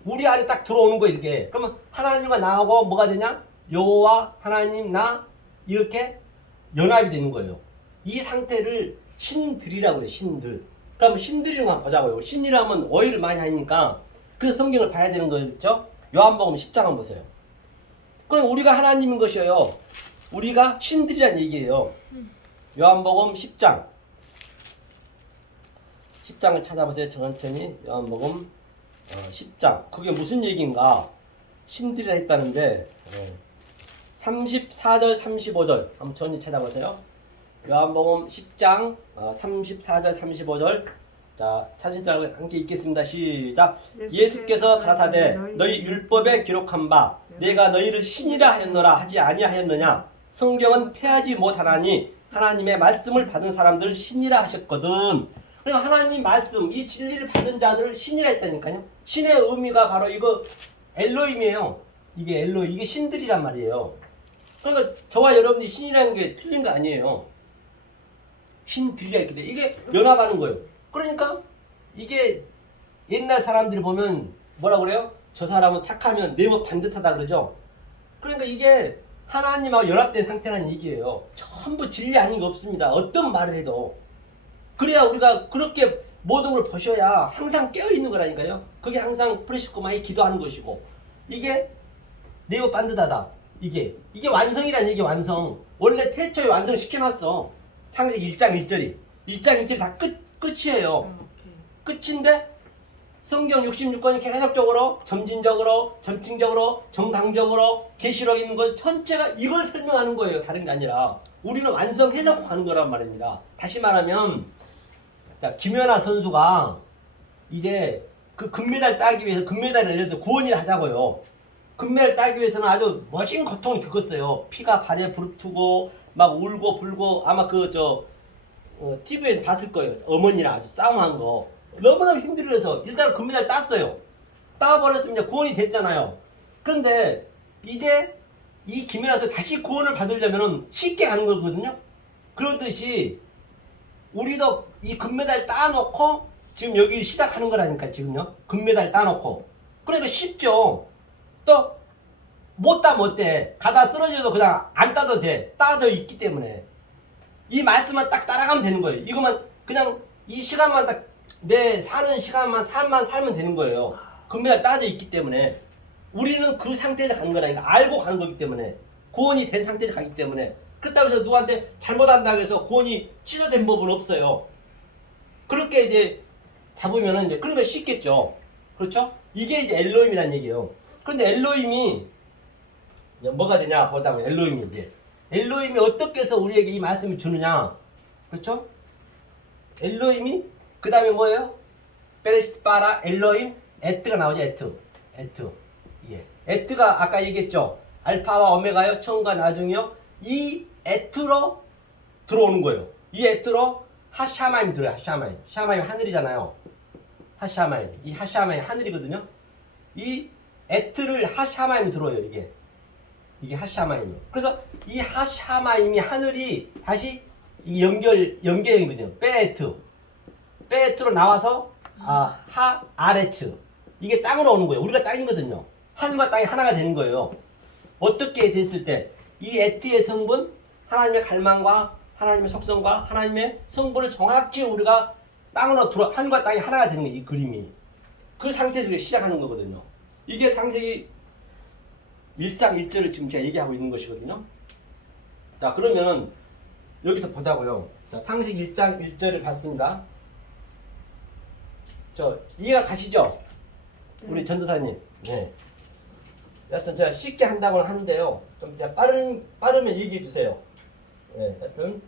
우리 안에 딱 들어오는 거예요. 이게. 그러면 하나님과 나하고 뭐가 되냐? 여호와 하나님 나 이렇게 연합이 되는 거예요. 이 상태를 신들이라고 그래요. 신들. 그럼 신들이란 거 한번 보자고요. 신이라면 오해를 많이 하니까 그래서 성경을 봐야 되는 거죠. 요한복음 10장 한번 보세요. 그럼 우리가 하나님인 것이에요. 우리가 신들이란 얘기예요. 요한복음 10장을 찾아보세요. 천천히. 요한복음 10장. 그게 무슨 얘기인가? 신들이라 했다는데 34절 35절 한번 천천히 찾아보세요. 요한복음 10장 34절 35절. 자, 찾으신 줄 함께 읽겠습니다. 시작. 예수께서 가라사대 너희 율법에 기록한 바 내가 너희를 신이라 하였노라 하지 아니하였느냐? 성경은 패하지 못하나니 하나님의 말씀을 받은 사람들 신이라 하셨거든. 그러니까 하나님 말씀, 이 진리를 받은 자들을 신이라 했다니까요. 신의 의미가 바로 이거 엘로힘이에요. 이게 엘로힘, 이게 신들이란 말이에요. 그러니까 저와 여러분이 신이라는 게 틀린 거 아니에요. 신들이라 했는데 이게 연합하는 거예요. 그러니까 이게 옛날 사람들이 보면 뭐라 그래요? 저 사람은 착하면 네모 반듯하다 그러죠. 그러니까 이게 하나님하고 연합된 상태라는 얘기예요. 전부 진리 아닌 게 없습니다. 어떤 말을 해도. 그래야 우리가 그렇게 모든 걸 보셔야 항상 깨어있는 거라니까요. 그게 항상 프레시코마이 기도하는 것이고 이게 네모 반듯하다. 이게 완성이라는 얘기. 완성. 원래 태초에 완성시켜놨어. 창세기 1장 1절이. 1장 1절이 다 끝이에요. 끝인데 성경 66권이 계속적으로 점진적으로 점층적으로 정강적으로 계시록 있는 것 전체가 이걸 설명하는 거예요. 다른 게 아니라 우리는 완성해놓고 가는 거란 말입니다. 다시 말하면 자, 김연아 선수가 이제 그 금메달 따기 위해서 금메달을 예를 들어 구원이라 하자고요. 금메달 따기 위해서는 아주 멋진 고통이 겪었어요. 피가 발에 부르트고 막 울고 불고 아마 TV에서 봤을 거예요. 어머니랑 아주 싸움한 거. 너무너무 힘들어서 일단 금메달 땄어요. 따버렸으면 구원이 됐잖아요. 그런데 이제 이 김연아도 다시 구원을 받으려면 쉽게 가는 거거든요. 그러듯이 우리도 이 금메달 따놓고 지금 여기 시작하는 거라니까 지금요. 금메달 따놓고. 그러니까 쉽죠. 또 못 따면 어때? 가다 쓰러져도 그냥 안 따도 돼. 따져 있기 때문에. 이 말씀만 딱 따라가면 되는 거예요. 이것만 그냥 이 시간만 딱 내 사는 시간만 살면 되는 거예요. 금메달 따져 있기 때문에. 우리는 그 상태에서 가는 거라니까. 알고 가는 거기 때문에. 구원이 된 상태에서 가기 때문에. 그렇다고 해서 누구한테 잘못한다고 해서 구원이 취소된 법은 없어요. 그렇게 이제 잡으면은 이제 그러니까 쉽겠죠. 그렇죠? 이게 이제 엘로힘이란 얘기예요. 그런데 엘로힘이 뭐가 되냐 보자면 엘로힘이 이제 엘로힘이 어떻게 해서 우리에게 이 말씀을 주느냐. 그렇죠? 엘로힘이 그 다음에 뭐예요? 베레시트 바라 엘로힘 에트가 나오죠. 에트. 예. 에트가 아까 얘기했죠. 알파와 오메가요. 처음과 나중이요. 이 에트로 들어오는 거예요. 이 에트로 하샤마임 들어요. 하샤마임 하늘이잖아요. 하샤마임. 이 하샤마임 하늘이거든요. 이 에트를 하샤마임 들어요. 이게 하샤마임이에요. 그래서 이 하샤마임이 하늘이 다시 연계이거든요. 베에트로 나와서 아레츠. 이게 땅으로 오는 거예요. 우리가 땅이거든요. 하늘과 땅이 하나가 되는 거예요. 어떻게 됐을 때 이 에트의 성분, 하나님의 갈망과 하나님의 속성과 하나님의 성분을 정확히 우리가 땅으로 하늘과 땅이 하나가 되는 거예요. 이 그림이. 그 상태에서 시작하는 거거든요. 이게 창세기 1장 1절을 지금 제가 얘기하고 있는 것이거든요. 자, 그러면 여기서 보자고요. 자, 창세기 1장 1절을 봤습니다. 이해가 가시죠? 우리 전도사님. 네. 여하튼 제가 쉽게 한다고 하는데요. 좀 빠르면 얘기해 주세요. 네, 하여튼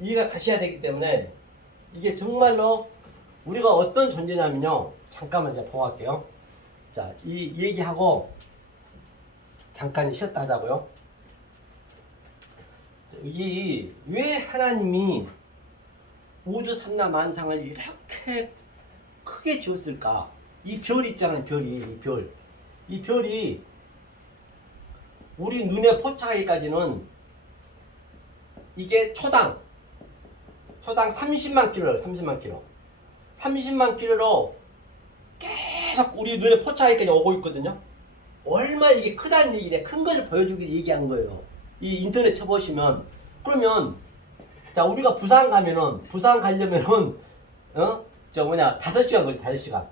이해가 가셔야 되기 때문에 이게 정말로 우리가 어떤 존재냐면요. 잠깐만 제가 보고 갈게요. 자, 이 얘기하고 잠깐 쉬었다 하자고요. 왜 하나님이 우주 삼라 만상을 이렇게 크게 지었을까? 이 별 있잖아요. 이 별이 우리 눈에 포착하기까지는 이게 초당 30만 킬로예요. 30만 킬로로 계속 우리 눈에 포착하기까지 오고 있거든요. 얼마나 이게 크다는 얘기네. 큰 것을 보여주기 얘기한 거예요. 이 인터넷 쳐보시면. 그러면 자, 우리가 부산 가려면은 5시간 걸려. 5시간.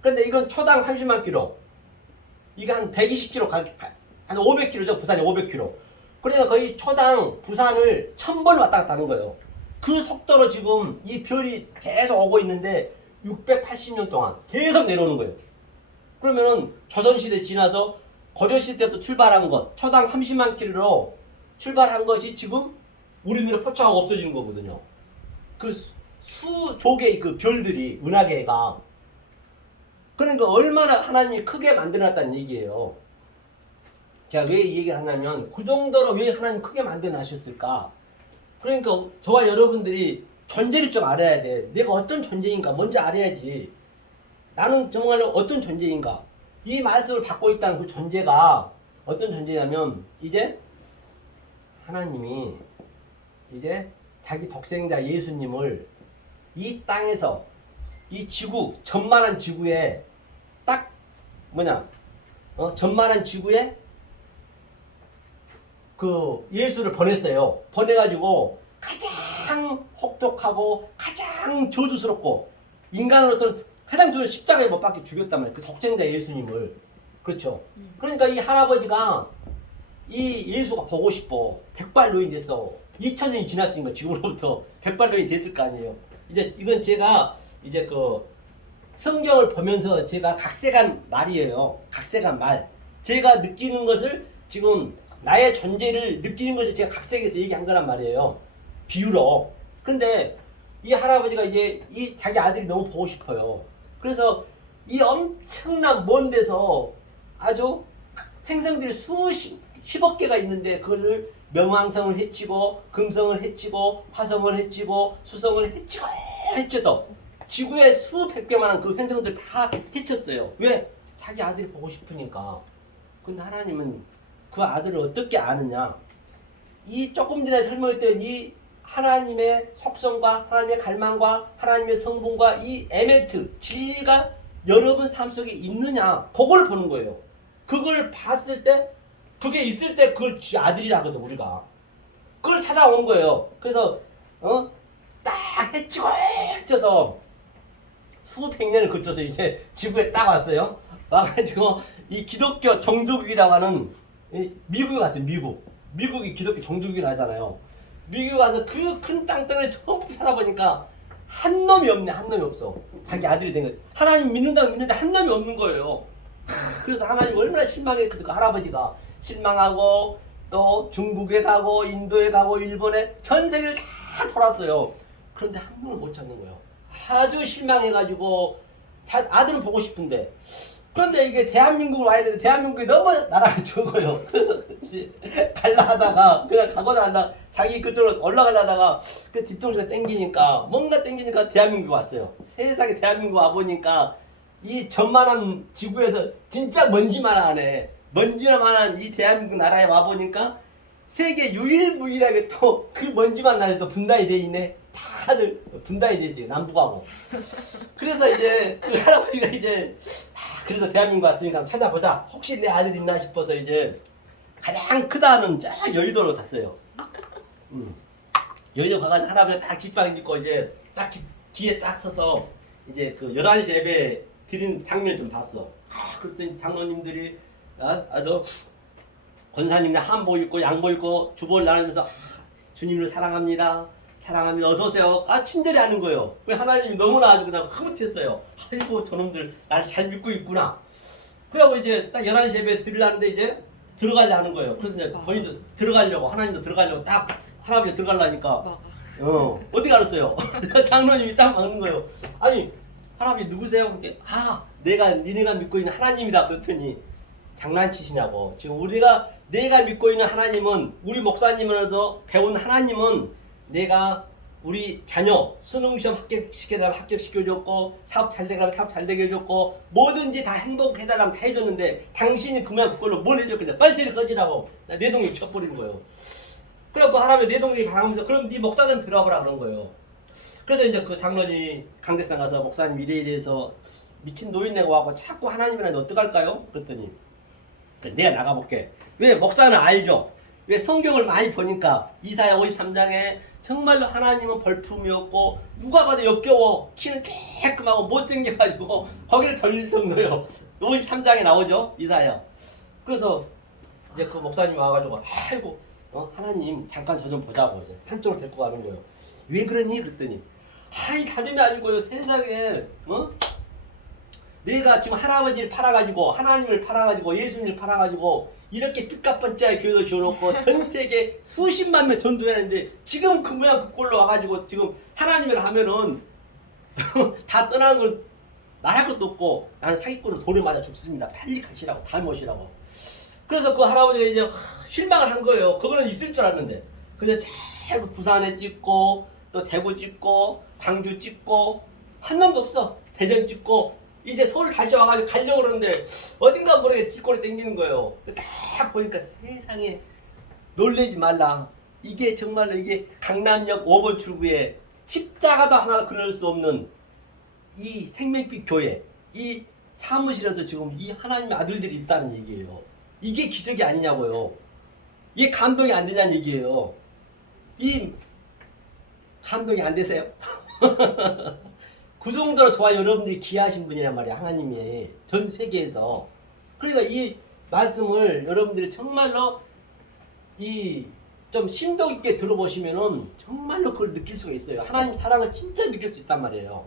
근데 이건 초당 30만 킬로. 이게 한 120킬로 한 500킬로죠. 부산이 500킬로. 그러니까 거의 초당 부산을 1000번 왔다 갔다 하는 거예요. 그 속도로 지금 이 별이 계속 오고 있는데 680년 동안 계속 내려오는 거예요. 그러면은 조선시대 지나서 고려시대 때부터 출발한 것, 초당 30만 킬로로 출발한 것이 지금 우리 눈에 포착하고 없어지는 거거든요. 그 수족의 그 별들이, 은하계가. 그러니까 얼마나 하나님이 크게 만들어놨다는 얘기예요. 제가 왜 이 얘기를 하냐면, 그 정도로 왜 하나님 크게 만들어놨을까? 그러니까 저와 여러분들이 존재를 좀 알아야 돼. 내가 어떤 존재인가 먼저 알아야지. 나는 정말로 어떤 존재인가? 이 말씀을 받고 있다는 그 존재가 어떤 존재냐면, 이제 하나님이 이제 자기 독생자 예수님을 이 땅에서 이 지구, 전만한 지구에 딱 전만한 지구에 그 예수를 보냈어요. 보내가지고 가장 혹독하고 가장 저주스럽고 인간으로서는 가장 저를 십자가에 못 박혀 죽였단 말이에요. 그 독생자 예수님을. 그렇죠. 그러니까 이 할아버지가 이 예수가 보고 싶어. 백발노인 됐어. 2000년이 지났으니까 지금으로부터 백발노인 됐을 거 아니에요. 이제 이건 제가 이제 그 성경을 보면서 제가 각색한 말이에요. 각색한 말. 제가 느끼는 것을 지금 나의 존재를 느끼는 것을 제가 각색해서 얘기한 거란 말이에요. 비유로. 근데 이 할아버지가 이제 이 자기 아들이 너무 보고 싶어요. 그래서 이 엄청난 먼 데서 아주 행성들이 수십억 개가 있는데 그거를 명왕성을 해치고 금성을 해치고 화성을 해치고 수성을 해치고 해쳐서 지구에 수백 개만한 그 행성들 다 해쳤어요. 왜? 자기 아들이 보고 싶으니까. 근데 하나님은 그 아들을 어떻게 아느냐? 이 조금 전에 설명했던 이 하나님의 속성과 하나님의 갈망과 하나님의 성분과 이 에멘트, 진리가 여러분 삶 속에 있느냐? 그걸 보는 거예요. 그걸 봤을 때, 그게 있을 때 그걸 지 아들이라거든, 우리가. 그걸 찾아온 거예요. 그래서, 딱 해치고 해쳐서 수백 년을 거쳐서 이제 지구에 딱 왔어요. 와가지고 이 기독교 종족이라고 하는 미국에 갔어요. 미국이 기독교 종족이라 하잖아요. 미국에 가서 그 큰 땅덩어리를 전부 찾아보니까 한 놈이 없네. 한 놈이 없어. 자기 아들이 된 거예요. 하나님 믿는다고 믿는데 한 놈이 없는 거예요. 그래서 하나님 얼마나 실망했거든. 그 할아버지가 실망하고 또 중국에 가고 인도에 가고 일본에 전 세계를 다 돌았어요. 그런데 한 놈을 못 찾는 거예요. 아주 실망해가지고 아들은 보고 싶은데 그런데 이게 대한민국으로 와야 되는데 대한민국이 너무 나라가 적어요. 그래서 갈라 하다가 그냥 가거나 하다가 자기 그쪽으로 올라가려다가 그 뒤통수가 땡기니까 뭔가 땡기니까 대한민국 왔어요. 세상에 대한민국 와보니까 이 전만한 지구에서 진짜 먼지만하네. 먼지만한 이 대한민국 나라에 와보니까 세계 유일무이하게 또 그 먼지만 나에 또 분단이 돼 있네. 다들 분단이 돼 있어요. 남북하고. 그래서 이제 그 할아버지가 이제 그래서 대한민국 왔으니까 한번 찾아보자. 혹시 내 아들 있나 싶어서 이제 가장 크다는 쫙 여의도로 갔어요. 여의도 가가지고 할아버지가 딱 집방 입고 이제 딱 뒤에 딱 서서 이제 그 11시 예배 드린 장면 좀 봤어. 그랬더니 장로님들이 아주 권사님들 한복 입고 양복 입고 주보를 나누면서 주님을 사랑합니다. 사랑합니다. 어서오세요. 친절히 하는 거예요. 왜 하나님이 너무나 아주 그냥 흐뭇했어요. 아이고 저놈들 날 잘 믿고 있구나. 그래갖고 이제 딱 11시 예배 드리려는데 이제 들어가려 하는 거예요. 그래서 이제 본인도 들어가려고 하나님도 들어가려고 딱 할아버지 들어가려니까 어디 알았어요? 장로님이 딱 막는 거예요. 아니 할아버지 누구세요? 그렇게 내가 니네가 믿고 있는 하나님이다. 그랬더니 장난치시냐고. 지금 내가 믿고 있는 하나님은 우리 목사님으로도 배운 하나님은 내가 우리 자녀 수능시험 합격시켜달라면 합격시켜줬고 사업 잘 되게 하면 사업 잘 되게 해줬고 뭐든지 다 행복해달라면 다 해줬는데 당신이 그걸로 뭘 해줬겠냐. 빨리 저리 꺼지라고 내 동생 쳐버리는 거예요. 그래갖고 할아버지 내 동생이 강하면서 그럼 네 목사님 들어가보라 그런 거예요. 그래서 이제 그 장로님이 강대상 가서 목사님 이래서 미친 노인네가 와서 자꾸 하나님이랑 어떡할까요? 그랬더니 내가 나가볼게. 왜? 목사는 알죠. 왜? 성경을 많이 보니까 이사야 53장에 정말로 하나님은 벌품이었고 누가 봐도 역겨워. 키는 쬐끔하고 못생겨가지고 거기를 돌릴 정도예요. 53장에 나오죠. 이사야. 그래서 이제 그 목사님이 와가지고 아이고 하나님 잠깐 저 좀 보자고 이제 한쪽으로 데리고 가는 거예요. 왜 그러니? 그랬더니 다름이 아니고요. 세상에 내가 지금 할아버지를 팔아가지고 하나님을 팔아가지고 예수님을 팔아가지고 이렇게 삐까뻔짜에 교회도 지어놓고 전 세계 수십만 명 전도했는데 지금 그 모양 그 꼴로 와가지고 지금 하나님을 하면은 다 떠나는 걸 말할 것도 없고 나는 사기꾼으로 돌을 맞아 죽습니다. 빨리 가시라고 다음에 오시라고. 그래서 그 할아버지가 이제 실망을 한 거예요. 그거는 있을 줄 알았는데 그래서 자꾸 부산에 찍고 또 대구 찍고 광주 찍고 한 놈도 없어. 대전 찍고 이제 서울 다시 와가지고 가려고 그러는데 어딘가 모르게 뒷골이 땡기는 거예요. 딱 보니까 세상에 놀래지 말라. 이게 정말로 이게 강남역 5번 출구에 십자가도 하나 그럴 수 없는 이 생명빛 교회 이 사무실에서 지금 이 하나님의 아들들이 있다는 얘기예요. 이게 기적이 아니냐고요. 이게 감동이 안 되냐는 얘기예요. 이 감동이 안 되세요? 그 정도로 저와 여러분들이 귀하신 분이란 말이야. 하나님이 전 세계에서. 그러니까 이 말씀을 여러분들이 정말로 이 좀 심도 있게 들어보시면은 정말로 그걸 느낄 수가 있어요. 하나님 사랑을 진짜 느낄 수 있단 말이에요.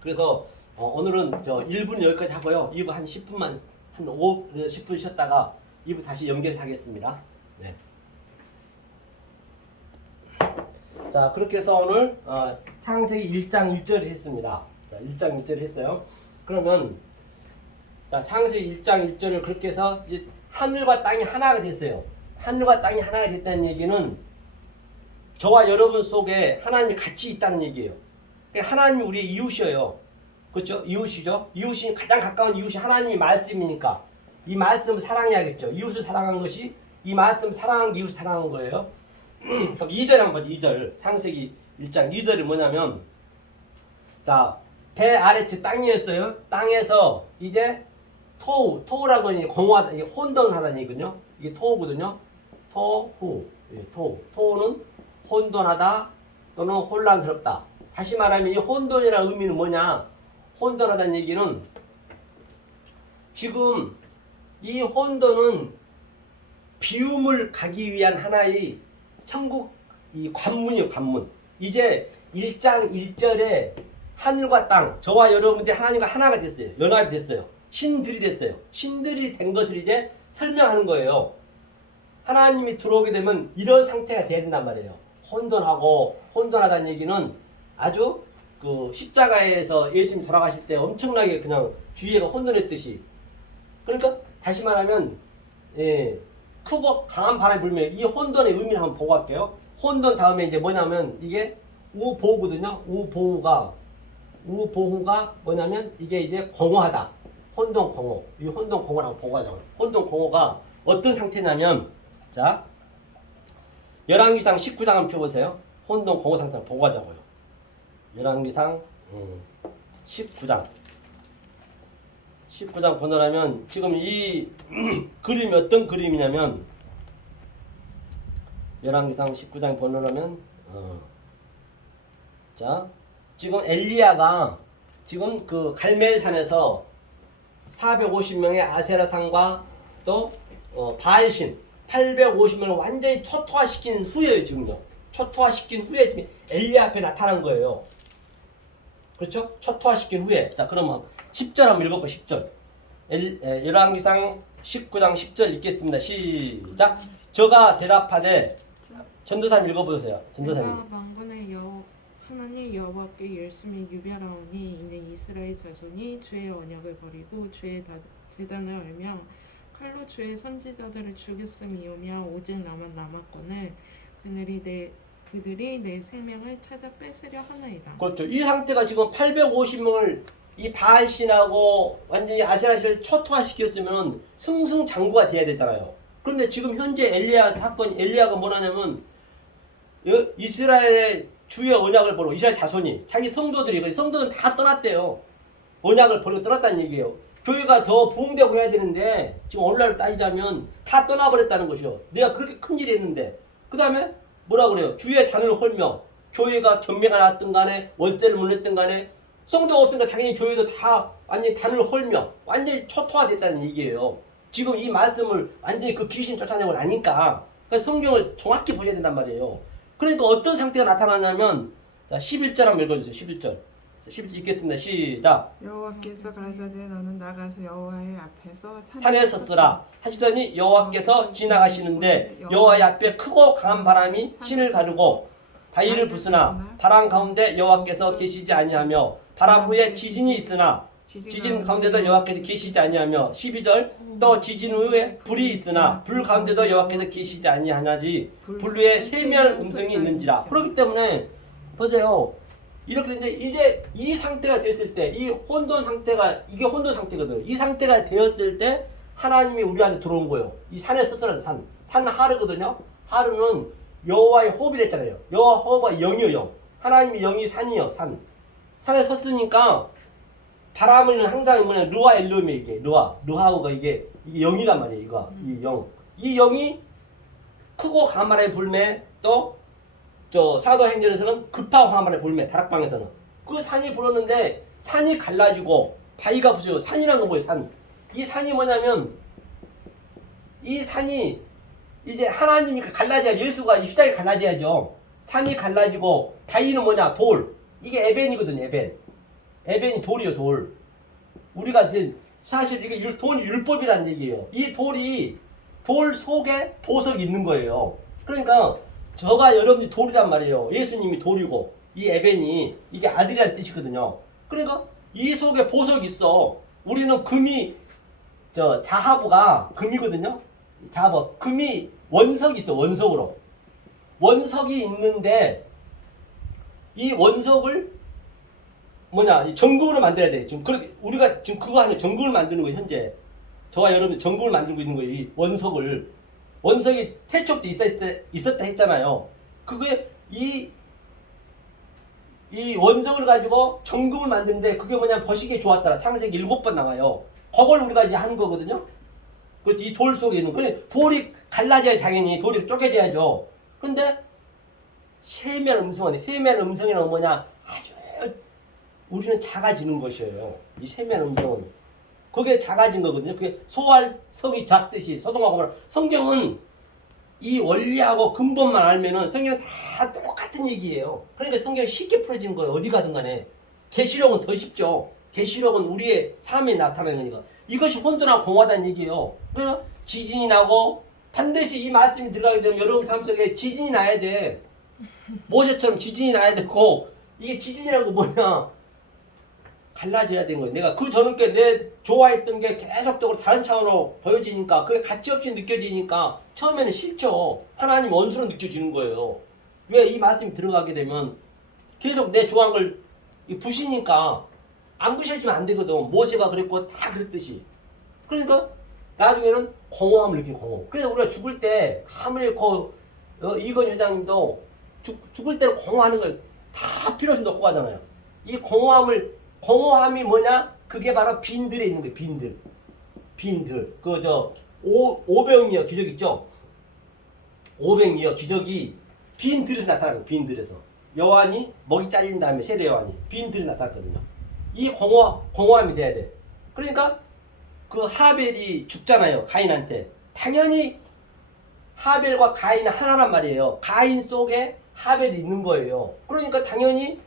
그래서 오늘은 저 1분 여기까지 하고요. 2부 한 10분만 한 10분 쉬었다가 2부 다시 연결해서 하겠습니다. 네. 자, 그렇게 해서 오늘 창세기 1장 1절을 했습니다. 자, 1장 1절을 했어요. 그러면 자, 창세기 1장 1절을 그렇게 해서 이제 하늘과 땅이 하나가 됐어요. 하늘과 땅이 하나가 됐다는 얘기는 저와 여러분 속에 하나님이 같이 있다는 얘기예요. 그러니까 하나님이 우리의 이웃이에요. 그렇죠? 이웃이죠. 이웃이 가장 가까운 이웃이 하나님이 말씀이니까 이 말씀을 사랑해야겠죠. 이웃을 사랑한 것이 이 말씀 사랑한 게 이웃을 사랑한 거예요. 그럼 2절 한번 보죠. 2절 창세기 1장 2절이 뭐냐면 자, 배 아래 즉 땅이었어요. 땅에서 이제 토우라고 하니 공허하다, 이게 혼돈하다는 얘기거든요. 이게 토우거든요. 토우, 예, 토우는 혼돈하다 또는 혼란스럽다. 다시 말하면 이 혼돈이라는 의미는 뭐냐? 혼돈하다는 얘기는 지금 이 혼돈은 비움을 가기 위한 하나의 천국 이 관문이요, 관문. 이제 1장 1절에 하늘과 땅, 저와 여러분들이 하나님과 하나가 됐어요. 연합이 됐어요. 신들이 됐어요. 신들이 된 것을 이제 설명하는 거예요. 하나님이 들어오게 되면 이런 상태가 돼야 된단 말이에요. 혼돈하다는 얘기는 아주 그 십자가에서 예수님이 돌아가실 때 엄청나게 그냥 주위가 혼돈했듯이. 그러니까 다시 말하면 크고 강한 바람이 불면 이 혼돈의 의미를 한번 보고 갈게요. 혼돈 다음에 이제 뭐냐면 이게 우보우거든요. 우보우가 뭐냐면 이게 이제 공허하다. 혼돈 공허. 이 혼돈 공허라고 보고 가자고요. 혼돈 공허가 어떤 상태냐면 자, 열왕기상 19장 한번 펴보세요. 혼돈 공허 상태를 보고 가자고요. 열왕기상 19장 보느라면 지금 이 그림이 어떤 그림이냐면 열왕기상 19장 보느라면 자, 지금 엘리야가 지금 그 갈멜산에서 450명의 아세라상과 또 바알신 850명을 완전히 초토화시킨 후에요. 지금요. 초토화시킨 후에 지금 엘리야 앞에 나타난 거예요. 그렇죠? 초토화시킨 후에. 자, 그러면 10절 한번 읽어봐. 10절. 열왕기상 19장 10절 읽겠습니다. 시작. 저가 대답하되 전도사님 읽어보세요. 전도사님. 내가 만군의 하나님 여호와께 열심히 유별하오니 이는 이스라엘 자손이 주의 언약을 버리고 주의 제단을 알며 칼로 주의 선지자들을 죽였음이오며 오직 나만 남았거늘 그들이 내 생명을 찾아 뺏으려 하나이다. 그렇죠. 이 상태가 지금 850명을 이 바알신하고 완전히 아세라신을 초토화시켰으면 승승장구가 돼야 되잖아요. 그런데 지금 현재 엘리야가 뭐라냐면 이스라엘의 주의 언약을 버리고 이스라엘 자손이 자기 성도들은 다 떠났대요. 언약을 버리고 떠났다는 얘기예요. 교회가 더 부흥되고 해야 되는데 지금 오늘날 따지자면 다 떠나버렸다는 것이요. 내가 그렇게 큰일이 했는데 그 다음에 뭐라 그래요? 주의 단을 헐며 교회가 경매가 나왔든 간에 월세를 못 냈든 간에 성도가 없으니까 당연히 교회도 다 완전히 단을 헐며 완전히 초토화됐다는 얘기예요. 지금 이 말씀을 완전히 그 귀신 쫓아내고 나니까 그러니까 성경을 정확히 보셔야 된단 말이에요. 그러니까 어떤 상태가 나타나냐면 자, 11절 한번 읽어주세요. 11절 읽겠습니다. 시작. 여호와께서 가라사대 너는 나가서 여호와의 앞에서 산에 섰으라 하시더니 여호와께서 지나가시는데 여호와의 앞에 크고 강한 바람이 신을 가르고 바위를 부수나 바람 가운데 여호와께서 계시지 아니하며 바람 후에 지진이 있으나 지진 가운데도 여호와께서 계시지 아니하며 12절 또 지진 후에 불이 있으나 불 가운데도 여호와께서 계시지 아니하나지 불 위에 세미한 음성이 있는지라. 그렇기 때문에 보세요. 이렇게 이제 이 상태가 됐을 때 이 혼돈 상태가 이게 혼돈 상태거든. 이 상태가 되었을 때 하나님이 우리 안에 들어온 거예요. 이 산에 섰으라는 산 하르거든요. 하르는 여호와의 호흡이 됐잖아요. 여호와 영이요 영. 하나님의 영이 산이요 산에 섰으니까 바람은 항상 뭐냐 르와 엘룸이 이게 르하우가 이게 영이란 말이에요. 이 영. 이 영이 크고 강한 바람에 불매 또 저 사도행전에서는 급하고 강한 바람에 불매 다락방에서는 그 산이 불었는데 산이 갈라지고 바위가 부서요. 산이란 건 뭐예요? 산. 이 산이 뭐냐면 이 산이 이제 하나님이 갈라져야 예수가 십자가에 갈라져야죠. 산이 갈라지고 바위는 뭐냐? 돌. 이게 에벤이거든요. 에벤이 돌이요, 돌. 우리가 이제 사실 이게 돈이 율법이란 얘기예요. 이 돌이 돌 속에 보석이 있는 거예요. 그러니까 저가 여러분이 돌이란 말이에요. 예수님이 돌이고 이 에벤이 이게 아들이란 뜻이거든요. 그러니까 이 속에 보석이 있어. 우리는 금이 자하부가 금이거든요. 자하부 금이 원석이 있어. 원석으로 원석이 있는데 이 원석을 이 전극으로 만들어야 돼. 지금 그렇게 우리가 지금 그거 하는 전극을 만드는 거예요. 현재 저와 여러분이 전극을 만들고 있는 거예요. 이 원석을 원석이 태초부터 있었다 했잖아요. 그게 이 원석을 가지고 전극을 만드는데 그게 버시기에 좋았더라. 창세기 7번 나와요. 그걸 우리가 이제 하는 거거든요. 그래서 이 돌 속에 있는 거. 돌이 갈라져야 당연히 돌이 쪼개져야죠. 근데 세면 음성은 세면 음성이란 아주 우리는 작아지는 것이에요. 이 세면 음성은 그게 작아진 거거든요. 그게 소할 성이 작듯이 소동하고 말하. 성경은 이 원리하고 근본만 알면은 성경은 다 똑같은 얘기예요. 그러니까 성경이 쉽게 풀어지는 거예요. 어디 가든 간에. 계시록은 더 쉽죠. 계시록은 우리의 삶에 나타나는 거니까. 이것이 혼돈하고 공허하다는 얘기예요. 그래서 지진이 나고 반드시 이 말씀이 들어가게 되면 여러분 삶 속에 지진이 나야 돼. 모세처럼 지진이 나야 되고 이게 지진이라는 거 갈라져야 되는 거예요. 내가 그 전에 내 좋아했던 게 계속적으로 다른 차원으로 보여지니까 그게 가치없이 느껴지니까 처음에는 싫죠. 하나님 원수로 느껴지는 거예요. 왜 이 말씀이 들어가게 되면 계속 내 좋아한 걸 부시니까 안 부셔지면 안 되거든. 모세가 그랬고 다 그랬듯이. 그러니까 나중에는 공허함을 느끼고 공허. 그래서 우리가 죽을 때 아무리 이건 회장님도 죽을 때는 공허하는 걸 다 필요 없이 놓고 가잖아요. 이 공허함이 뭐냐? 그게 바로 빈들에 있는 거예요. 빈들. 500이어 기적 있죠? 500이어 기적이 빈들에서 나타나는 거예요. 빈들에서. 여호와니 먹이 잘린 다음에 세례 요한이 빈들이 나타났거든요. 이 공허함이 돼야 돼. 그러니까 그 하벨이 죽잖아요. 가인한테. 당연히 하벨과 가인은 하나란 말이에요. 가인 속에 하벨이 있는 거예요. 그러니까 당연히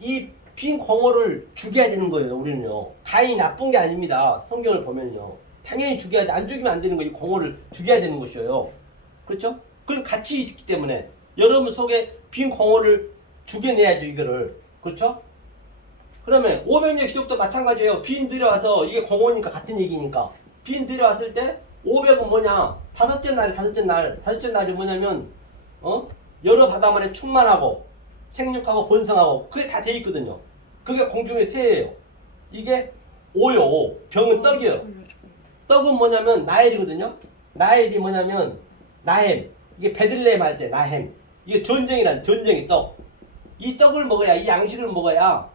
이 빈 공허를 죽여야 되는 거예요. 우리는요. 가인이 나쁜 게 아닙니다. 성경을 보면요. 당연히 죽여야 돼. 안 죽이면 안 되는 거예요. 이 공허를 죽여야 되는 것이에요. 그렇죠? 그럼 같이 있기 때문에 여러분 속에 빈 공허를 죽여내야죠. 이거를. 그렇죠? 그러면 500년 기록도 마찬가지예요. 빈 들여와서 이게 공허니까 같은 얘기니까. 빈 들여왔을 때 500은 뭐냐? 다섯째 날이 뭐냐면 여러 바다만에 충만하고 생육하고 번성하고 그게 다 돼 있거든요. 그게 공중의 새예요. 이게 오요. 병은 떡이에요. 떡은 뭐냐면 나헬이거든요. 나헬이 뭐냐면 나햄. 이게 베들레헴 할 때 나햄. 이게 전쟁의 떡. 이 떡을 먹어야 이 양식을 먹어야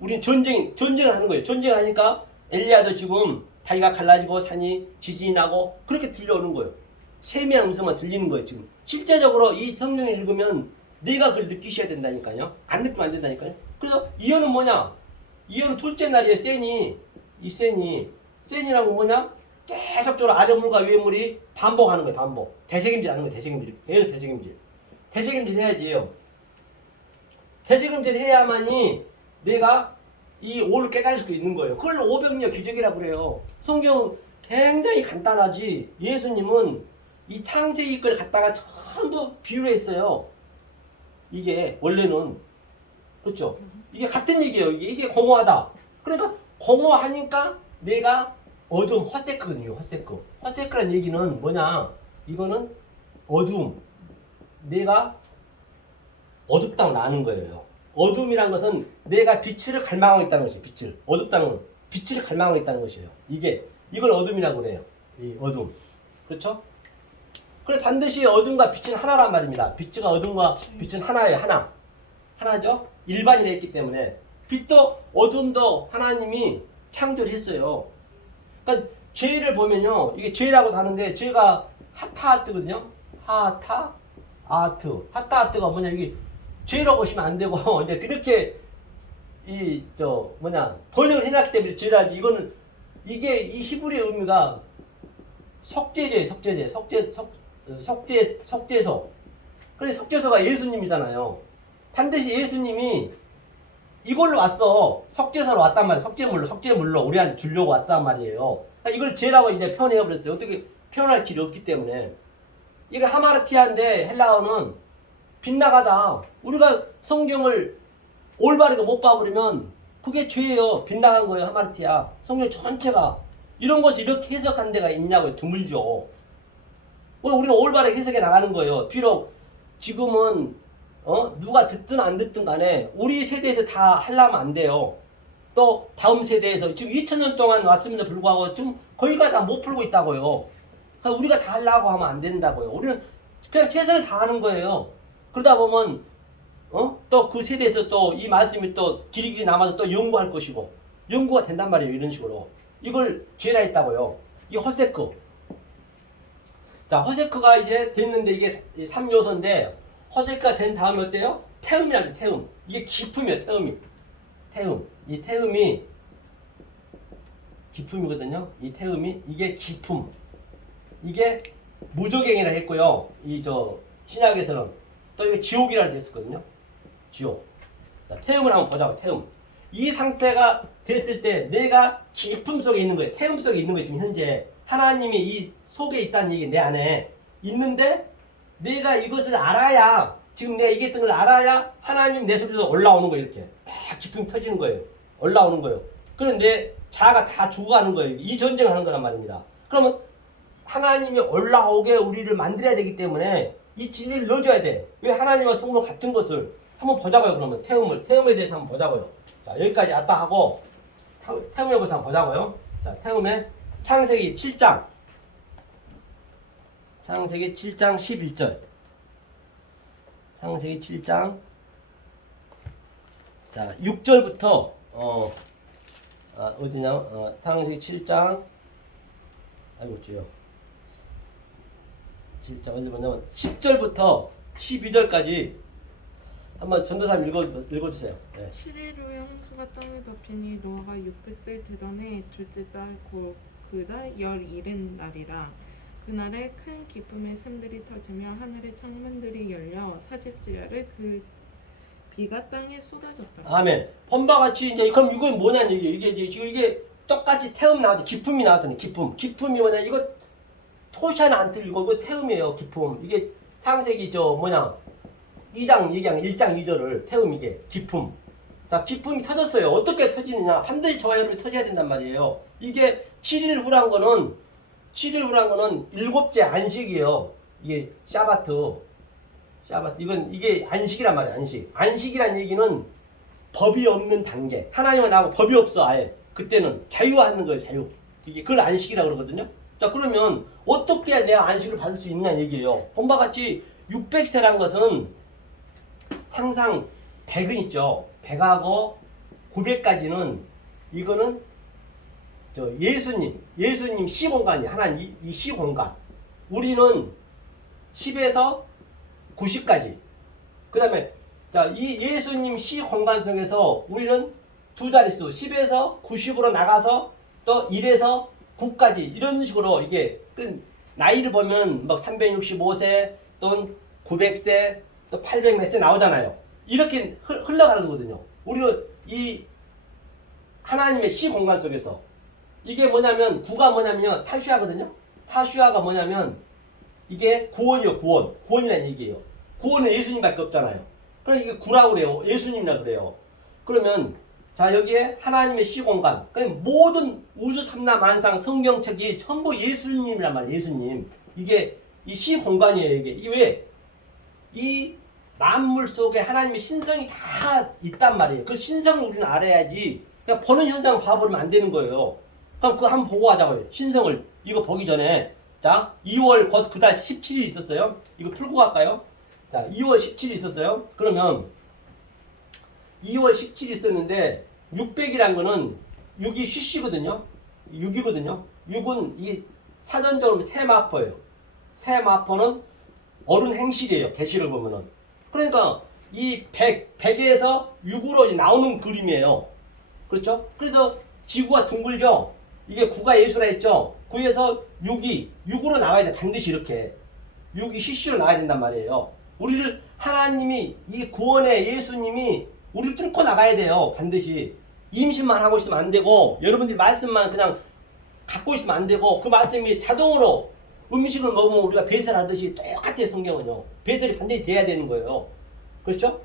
우린 전쟁을 하는 거예요. 전쟁하니까 엘리야도 지금 바위가 갈라지고 산이 지진이 나고 그렇게 들려오는 거예요. 세미한 음성만 들리는 거예요. 지금 실제적으로 이 성경을 읽으면 내가 그걸 느끼셔야 된다니까요. 안 느끼면 안 된다니까요. 그래서 이언은 뭐냐? 이언은 둘째 날이에요. 센이라는 건 뭐냐? 계속적으로 아래물과 위에물이 반복하는 거예요. 반복. 대책임질 하는 거예요. 계속 대책임질. 대책임질 해야지요. 대책임질 해야만이 내가 이 오를 깨달을 수 있는 거예요. 그걸 500년 기적이라고 그래요. 성경 굉장히 간단하지. 예수님은 이 창세기 걸 갖다가 전부 비유했어요. 이게 원래는 그렇죠. 이게 같은 얘기예요. 이게 공허하다. 그러니까 공허하니까 내가 어둠 헛세크거든요. 헛세크란 얘기는 뭐냐? 이거는 어둠. 내가 어둡다고 나는 거예요. 어둠이란 것은 내가 빛을 갈망하고 있다는 것이에요. 어둡다는 건 빛을 갈망하고 있다는 것이에요. 이걸 어둠이라고 그래요. 이 어둠. 그렇죠? 그래 반드시 어둠과 빛은 하나란 말입니다. 빛과 어둠과 빛은 하나예요. 하나죠? 일반이라 했기 때문에 빛도 어둠도 하나님이 창조했어요. 그러니까 죄를 보면요. 이게 죄라고도 하는데 죄가 하타아트거든요. 하타아트가 뭐냐? 이게 죄라고 보시면 안 되고 이제 그렇게 번역을 해놨기 때문에 죄라지. 이거는 이게 이 히브리의 의미가 속죄소. 그래서 속죄소가 예수님이잖아요. 반드시 예수님이 이걸로 왔어. 석재서로 왔단 말이에요. 석재물로 우리한테 주려고 왔단 말이에요. 그러니까 이걸 죄라고 이제 표현해 버렸어요. 어떻게 표현할 길이 없기 때문에. 이게 하마르티아인데 헬라어는 빗나가다. 우리가 성경을 올바르게 못 봐버리면 그게 죄예요. 빗나간 거예요. 하마르티아. 성경 전체가. 이런 것을 이렇게 해석한 데가 있냐고요. 드물죠. 우리는 올바르게 해석해 나가는 거예요. 비록 지금은 누가 듣든 안 듣든 간에 우리 세대에서 다 하려면 안 돼요. 또 다음 세대에서 지금 2000년 동안 왔음에도 불구하고 지금 거의가 다 못 풀고 있다고요. 그러니까 우리가 다 하려고 하면 안 된다고요. 우리는 그냥 최선을 다하는 거예요. 그러다 보면 또 그 세대에서 또 이 말씀이 또 길이 남아서 또 연구할 것이고 연구가 된단 말이에요. 이런 식으로. 이걸 죄라 했다고요. 이 호세크. 자, 호세크가 이제 됐는데 이게 3요소인데 호세크가 된 다음에 어때요? 태음이라죠. 태음. 이게 기품이에요. 태음. 이 태음이 기품이거든요. 이 태음이 이게 기품. 이게 무저갱이라 했고요. 이 신약에서는 또 이게 지옥이라고 했었거든요. 지옥. 자, 태음을 한번 보자고. 태음. 이 상태가 됐을 때 내가 기품 속에 있는 거예요. 태음 속에 있는 거예요. 지금 현재 하나님이 이 속에 있다는 얘기 내 안에 있는데 내가 이것을 알아야 지금 내가 얘기했던 걸 알아야 하나님 내 속에서 올라오는 거예요. 이렇게 다 기품이 터지는 거예요. 올라오는 거예요. 그런데 자아가 다 죽어가는 거예요. 이 전쟁을 하는 거란 말입니다. 그러면 하나님이 올라오게 우리를 만들어야 되기 때문에 이 진리를 넣어줘야 돼. 왜 하나님과 성령 같은 것을 한번 보자고요. 그러면 태음에 대해서 한번 보자고요. 자, 여기까지 왔다 하고 태음에 대해서 한번 보자고요. 자, 태음에 창세기 7장 11절. 창세기 7장 자 6절부터 어디냐? 창세기 7장 아이고 주요. 7장 어디 보냐면 10절부터 12절까지 한번 전도사님 읽어주세요. 네. 7일 후에 홍수가 땅을 덮이니 노아가 600세 되더니 둘째 달 그달 11날이라. 그날에 큰 기쁨의 샘들이 터지며 하늘의 창문들이 열려 사십제야를 그 비가 땅에 쏟아졌다. 아멘. 본바 같이 이제 그럼 이건 뭐냐는 얘기예요. 이게 지금 이게 똑같이 태음 나왔죠. 기품이 나왔잖아요. 기품이 뭐냐? 이거 토시아는 안 틀리고 이거 태음이에요. 기품. 이게 창세기 2장 얘기한 1장 2절을 태음 이게 기품. 자, 기품이 터졌어요. 어떻게 터지느냐? 반드시 저와 여러분이 터져야 된단 말이에요. 이게 7일 후란 거는 7째 안식이에요. 이게 샤바트. 이게 안식이란 말이에요. 안식이란 얘기는 법이 없는 단계. 하나님은 나하고 법이 없어 아예. 그때는 자유하는 거예요. 자유. 이게 그걸 안식이라고 그러거든요. 자, 그러면 어떻게 내가 안식을 받을 수 있느냐 얘기예요. 본바 같이 600세란 것은 항상 100은 있죠. 100하고 900까지는 이거는 예수님 시공간이 하나님 이 시공간. 우리는 10에서 90까지. 그 다음에 이 예수님 시공간 속에서 우리는 두 자릿수 10에서 90으로 나가서 또 1에서 9까지 이런 식으로 이게 나이를 보면 막 365세 또는 900세 또 800 몇 세 나오잖아요. 이렇게 흘러가는 거거든요. 우리는 이 하나님의 시공간 속에서 이게 뭐냐면 9가 뭐냐면요. 타슈아거든요. 타슈아가 뭐냐면 이게 구원이요. 구원이라는 얘기예요. 구원은 예수님밖에 없잖아요. 그러니까 이게 9라고 그래요. 예수님이라 그래요. 그러면 자 여기에 하나님의 시공간 그러니까 모든 우주 삼라 만상 성경책이 전부 예수님이란 말이에요. 예수님. 이게 이 시공간이에요. 이게 왜? 이 만물 속에 하나님의 신성이 다 있단 말이에요. 그 신성을 우리는 알아야지 그냥 보는 현상을 봐버리면 안 되는 거예요. 그럼 그거 한번 보고 하자고요. 신성을 이거 보기 전에 자 2월 곧 그달 17일 있었어요. 이거 풀고 갈까요? 자 2월 17일 있었어요. 그러면 2월 17일 있었는데 600이란 거는 6이 쉬시거든요. 6이거든요. 6은 이 사전적으로 세마포예요. 세마포는 어른 행실이에요. 계시를 보면은. 그러니까 이 100에서 6으로 나오는 그림이에요. 그렇죠? 그래서 지구가 둥글죠? 이게 9가 예수라 했죠? 9에서 6으로 나와야 돼. 반드시 이렇게. 6이 CC로 나와야 된단 말이에요. 우리를 하나님이 이 구원의 예수님이 우리 뚫고 나가야 돼요. 반드시. 임신만 하고 있으면 안 되고 여러분들이 말씀만 그냥 갖고 있으면 안 되고 그 말씀이 자동으로 음식을 먹으면 우리가 배설하듯이 똑같아요. 성경은요. 배설이 반드시 돼야 되는 거예요. 그렇죠?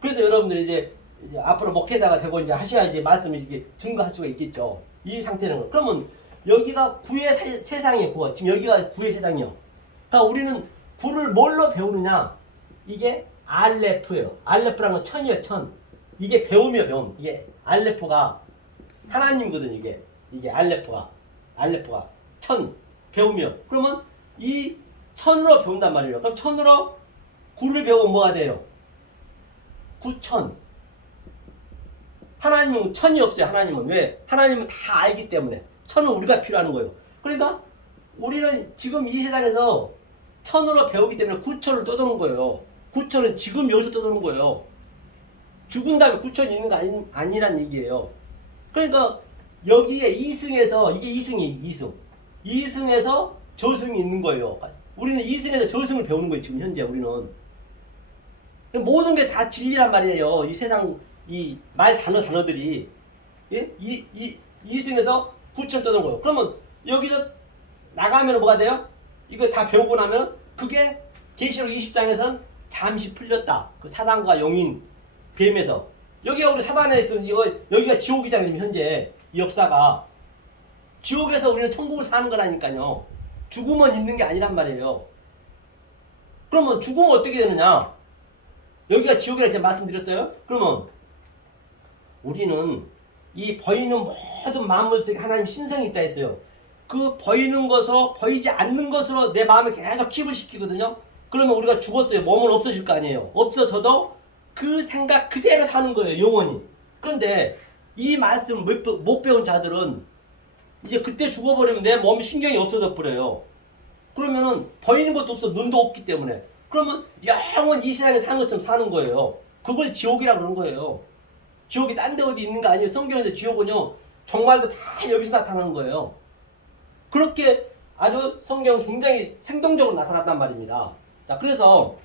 그래서 여러분들이 이제 앞으로 목회자가 되고 이제 하셔야 이제 말씀을 이렇게 증거할 수가 있겠죠. 이 상태는. 그러면 여기가 구의 세상이에요. 구가. 지금 여기가 구의 세상이요. 그러니까 우리는 구를 뭘로 배우느냐? 이게 알레프예요. 알레프라는 건 천이에요. 천. 이게 배움이에요. 배움. 이게 알레프가 하나님이거든요. 이게 알레프가 천 배움이요. 그러면 이 천으로 배운단 말이에요. 그럼 천으로 구를 배우면 뭐가 돼요? 구천. 하나님은 천이 없어요. 하나님은 왜? 하나님은 다 알기 때문에 천은 우리가 필요한 거예요. 그러니까 우리는 지금 이 세상에서 천으로 배우기 때문에 구천을 떠도는 거예요. 구천은 지금 여기서 떠도는 거예요. 죽은 다음에 구천이 있는 거 아니란 얘기예요. 그러니까 여기에 이승에서 이게 이승이 이승. 이승에서 저승이 있는 거예요. 우리는 이승에서 저승을 배우는 거예요. 지금 현재 우리는. 모든 게 다 진리란 말이에요. 이 세상 이 말 단어들이 예? 이승에서 구천 떠는 거예요. 그러면 여기서 나가면 뭐가 돼요? 이거 다 배우고 나면 그게 계시록 20장에서는 잠시 풀렸다. 그 사단과 용인 뱀에서 여기가 우리 사단의 여기가 지옥이잖아요. 지금 현재 이 역사가 지옥에서 우리는 천국을 사는 거라니까요. 죽으면 있는 게 아니란 말이에요. 그러면 죽으면 어떻게 되느냐? 여기가 지옥이라고 제가 말씀드렸어요. 그러면 우리는 이 보이는 모든 만물 속에 하나님 신성이 있다 했어요. 그 보이는 것으로 보이지 않는 것으로 내 마음을 계속 킵을 시키거든요. 그러면 우리가 죽었어요. 몸은 없어질 거 아니에요. 없어져도 그 생각 그대로 사는 거예요. 영원히. 그런데 이 말씀을 못 배운 자들은 이제 그때 죽어버리면 내 몸 신경이 없어져 버려요. 그러면은 보이는 것도 없어. 눈도 없기 때문에. 그러면 영원 이 세상에 사는 것처럼 사는 거예요. 그걸 지옥이라고 그런 거예요. 지옥이 딴 데 어디 있는 거 아니에요. 성경에서 지옥은요. 정말도 다 여기서 나타나는 거예요. 그렇게 아주 성경은 굉장히 생동적으로 나타났단 말입니다. 자, 그래서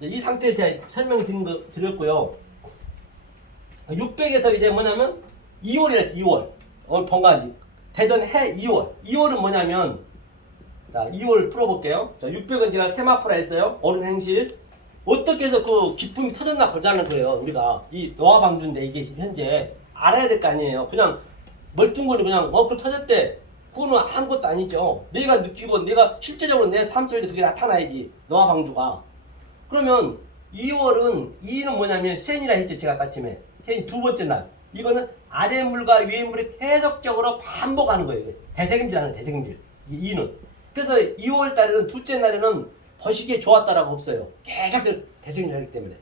이 상태를 제가 설명드렸고요. 600에서 이제 뭐냐면 2월이랬어요. 2월. 오늘 번가지. 되던 해 2월. 2월은 뭐냐면 자, 2월 풀어볼게요. 자, 600은 제가 세마포라 했어요. 어른 행실. 어떻게 해서 그 기쁨이 터졌나 보자는 거예요. 우리가 이 노아 방주인데 이게 현재 알아야 될 거 아니에요. 그냥 멀뚱거리 그냥 그 터졌대. 그거는 아무것도 아니죠. 내가 느끼고 내가 실제적으로 내 삶 속에 그게 나타나야지. 노아 방주가. 그러면 2는 뭐냐면 센이라 했죠. 제가 아까 아침에. 센이 두 번째 날. 이거는 아랫물과 위에물이 계속적으로 반복하는 거예요. 대세김질하는 대세김질. 2는. 그래서 2월 달에는 둘째 날에는 보시기에 좋았다라고 없어요. 계속 대세김질하기 때문에.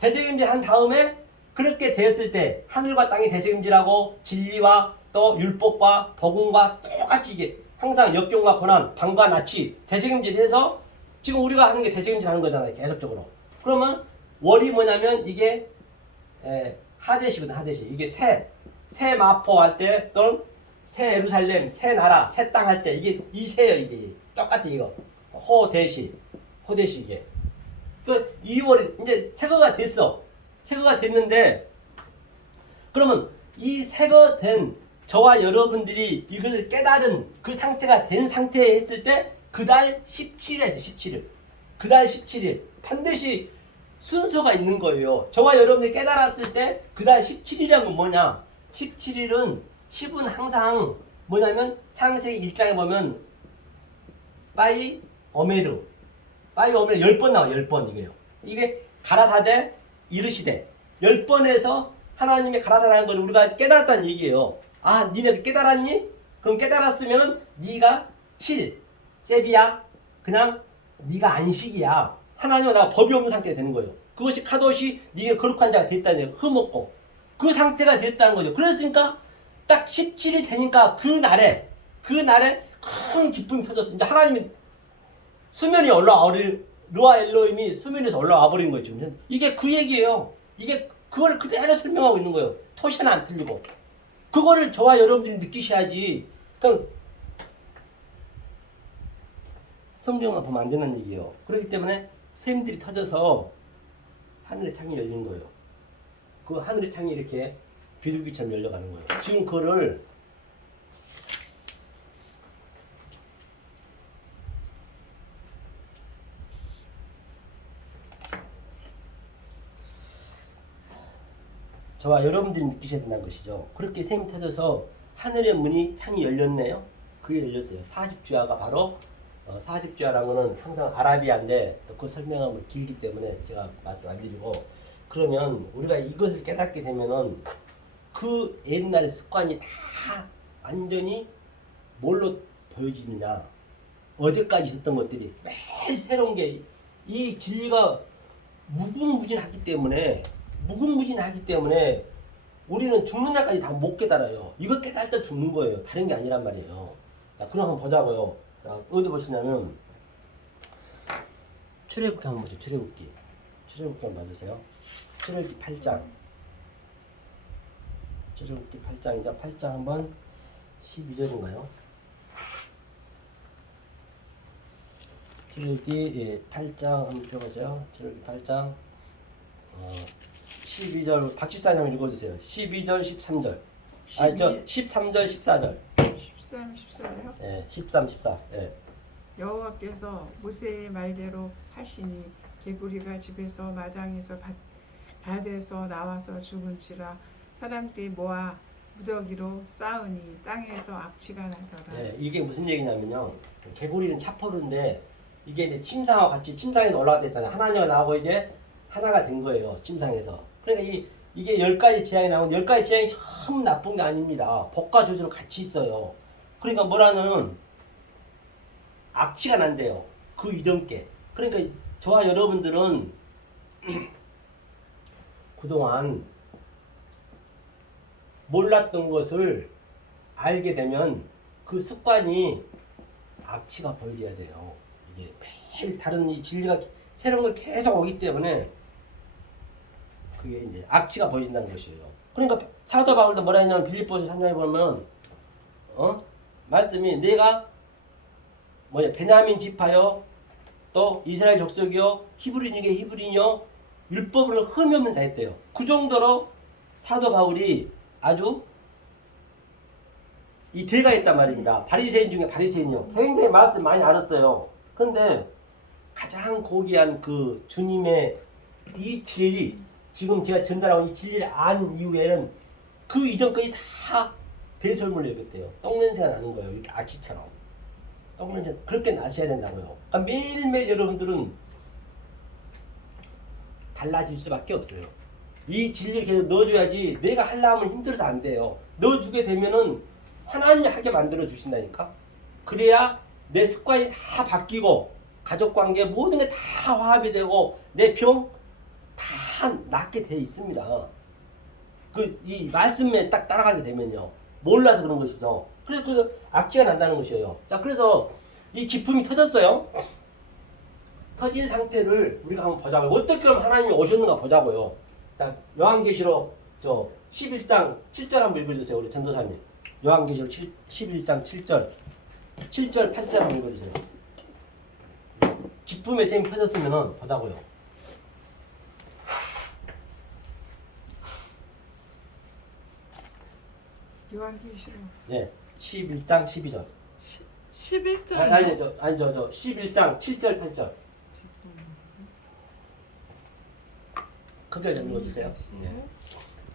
대세김질한 다음에 그렇게 되었을 때 하늘과 땅이 대세김질하고 진리와 또 율법과 복음과 똑같이 이게 항상 역경과 고난, 방과 낯이 대세김질해서 지금 우리가 하는 게 대세김질하는 거잖아요. 계속적으로. 그러면 월이 뭐냐면 이게 하데시거든. 하데시. 이게 새 마포 할 때 또는 새 예루살렘, 새 나라, 새 땅 할 때 이게 이 새예요. 이게 똑같아 이거. 호데시 이게. 그 2월이 이제 새거가 됐어. 새거가 됐는데 그러면 이 새거된 저와 여러분들이 이걸 깨달은 그 상태가 된 상태에 했을 때 그달 17일에 했어요. 17일. 그달 17일 반드시 순서가 있는 거예요. 저와 여러분들이 깨달았을 때 그달 17일이란 건 뭐냐? 17일은 10은 항상 뭐냐면 창세기 1장에 보면 빠이 어메르 10번 나와요. 10번 이게요. 이게 가라사대 이르시대 10번에서 하나님의 가라사라는 걸 우리가 깨달았다는 얘기예요. 아, 니네 깨달았니? 그럼 깨달았으면 네가 7 세비야. 그냥 네가 안식이야. 하나님과 나가 법이 없는 상태가 되는 거예요. 그것이 카도시 네가 거룩한 자가 됐다는 거예요. 흠없고 그 상태가 됐다는 거죠. 그랬으니까 딱 17일 되니까 그 날에 큰 기쁨이 터졌어. 이제 하나님이 수면이 올라와 르아 엘로힘이 수면에서 올라와 버린 거예요. 지금 이게 그 얘기예요. 이게 그걸 그대로 설명하고 있는 거예요. 토시는 안 틀리고 그거를 저와 여러분들이 느끼셔야지. 그냥 성경만 보면 안 되는 얘기예요. 그렇기 때문에 샘들이 터져서 하늘의 창이 열린 거예요. 그 하늘의 창이 이렇게 비둘기처럼 열려가는 거예요. 지금 그거를 저와 여러분들이 느끼셔야 된다는 것이죠. 그렇게 샘이 터져서 하늘의 문이 창이 열렸네요. 그게 열렸어요. 40주야가 바로 40주야라는 거는 항상 아라비아인데 그 설명하면 길기 때문에 제가 말씀 안 드리고, 그러면 우리가 이것을 깨닫게 되면은 그 옛날의 습관이 다 완전히 뭘로 보여지느냐, 어제까지 있었던 것들이 매일 새로운 게, 이 진리가 무궁무진하기 때문에 우리는 죽는 날까지 다 못 깨달아요. 이거 깨달을 때 죽는 거예요. 다른 게 아니란 말이에요. 자, 그럼 한번 보자고요. 자, 어디 보시냐면 출애굽기 한번 보죠. 출애굽기 한번 봐주세요. 출애굽기 8장. 출애굽기 8장이죠. 8장 한번 12절인가요? 출애굽기 8장 한번 펴보세요. 출애굽기 8장 12절 박지사님 읽어주세요. 12절 13절. 아니 저 13절 14절. 13, 14요? 예, 13, 14. 예. 여호와께서 모세의 말대로 하시니 개구리가 집에서 마당에서 밭에서 나와서 죽은지라 사람들이 모아 무더기로 쌓으니 땅에서 악취가 나더라. 예, 이게 무슨 얘기냐면요. 개구리는 차포르인데 이게 이제 침상과 같이 침상에서 올라갔댔잖아요. 하나님과 나하고 이제 하나가 된 거예요. 침상에서. 그러니까 이게 10가지 재앙이 나오면 10가지 재앙이 전부 나쁜 게 아닙니다. 복과 저주로 같이 있어요. 그러니까 뭐라는 악취가 난대요. 그 이전께. 그러니까 저와 여러분들은 그동안 몰랐던 것을 알게 되면 그 습관이 악취가 보여야 돼요. 이게 매일 다른 이 진리가 새로운 걸 계속 오기 때문에 그게 이제 악취가 보여진다는 것이에요. 그러니까 사도 바울도 뭐라 했냐면 빌립보서 3장에 보면 말씀이 내가 베냐민 지파요 또 이스라엘 족속이요 히브리 중에 히브리요 율법으로 흠이 없는 자 했대요. 그 정도로 사도 바울이 아주 이 대가했단 말입니다. 바리새인 중에 바리새인이요. 굉장히 말씀 많이 알았어요. 그런데 가장 고귀한 그 주님의 이 진리, 지금 제가 전달하고 이 진리를 안 이후에는 그 이전까지 다 배설물로 여겼대요. 똥냄새가 나는 거예요. 이렇게 악취처럼. 똥냄새 그렇게 나셔야 된다고요. 그러니까 매일매일 여러분들은 달라질 수밖에 없어요. 이 진리를 계속 넣어줘야지. 내가 하려면 힘들어서 안 돼요. 넣어주게 되면은 하나님이 하게 만들어 주신다니까. 그래야 내 습관이 다 바뀌고 가족관계 모든 게 다 화합이 되고 내 병 다 낫게 돼 있습니다. 이 말씀에 딱 따라가게 되면요. 몰라서 그런 것이죠. 그래서 그 악취가 난다는 것이에요. 자, 그래서 이 기품이 터졌어요. 터진 상태를 우리가 한번 보자고요. 어떻게 하면 하나님이 오셨는가 보자고요. 자, 요한계시록 11장 7절 한번 읽어주세요. 우리 전도사님. 요한계시록 11장 7절 8절 한번 읽어주세요. 기쁨의 샘이 터졌으면 보자고요. 요한계시록 네, 11장 12절. 11절. 아니죠, 11장 7절 8절. 크게 좀 읽어주세요. 네.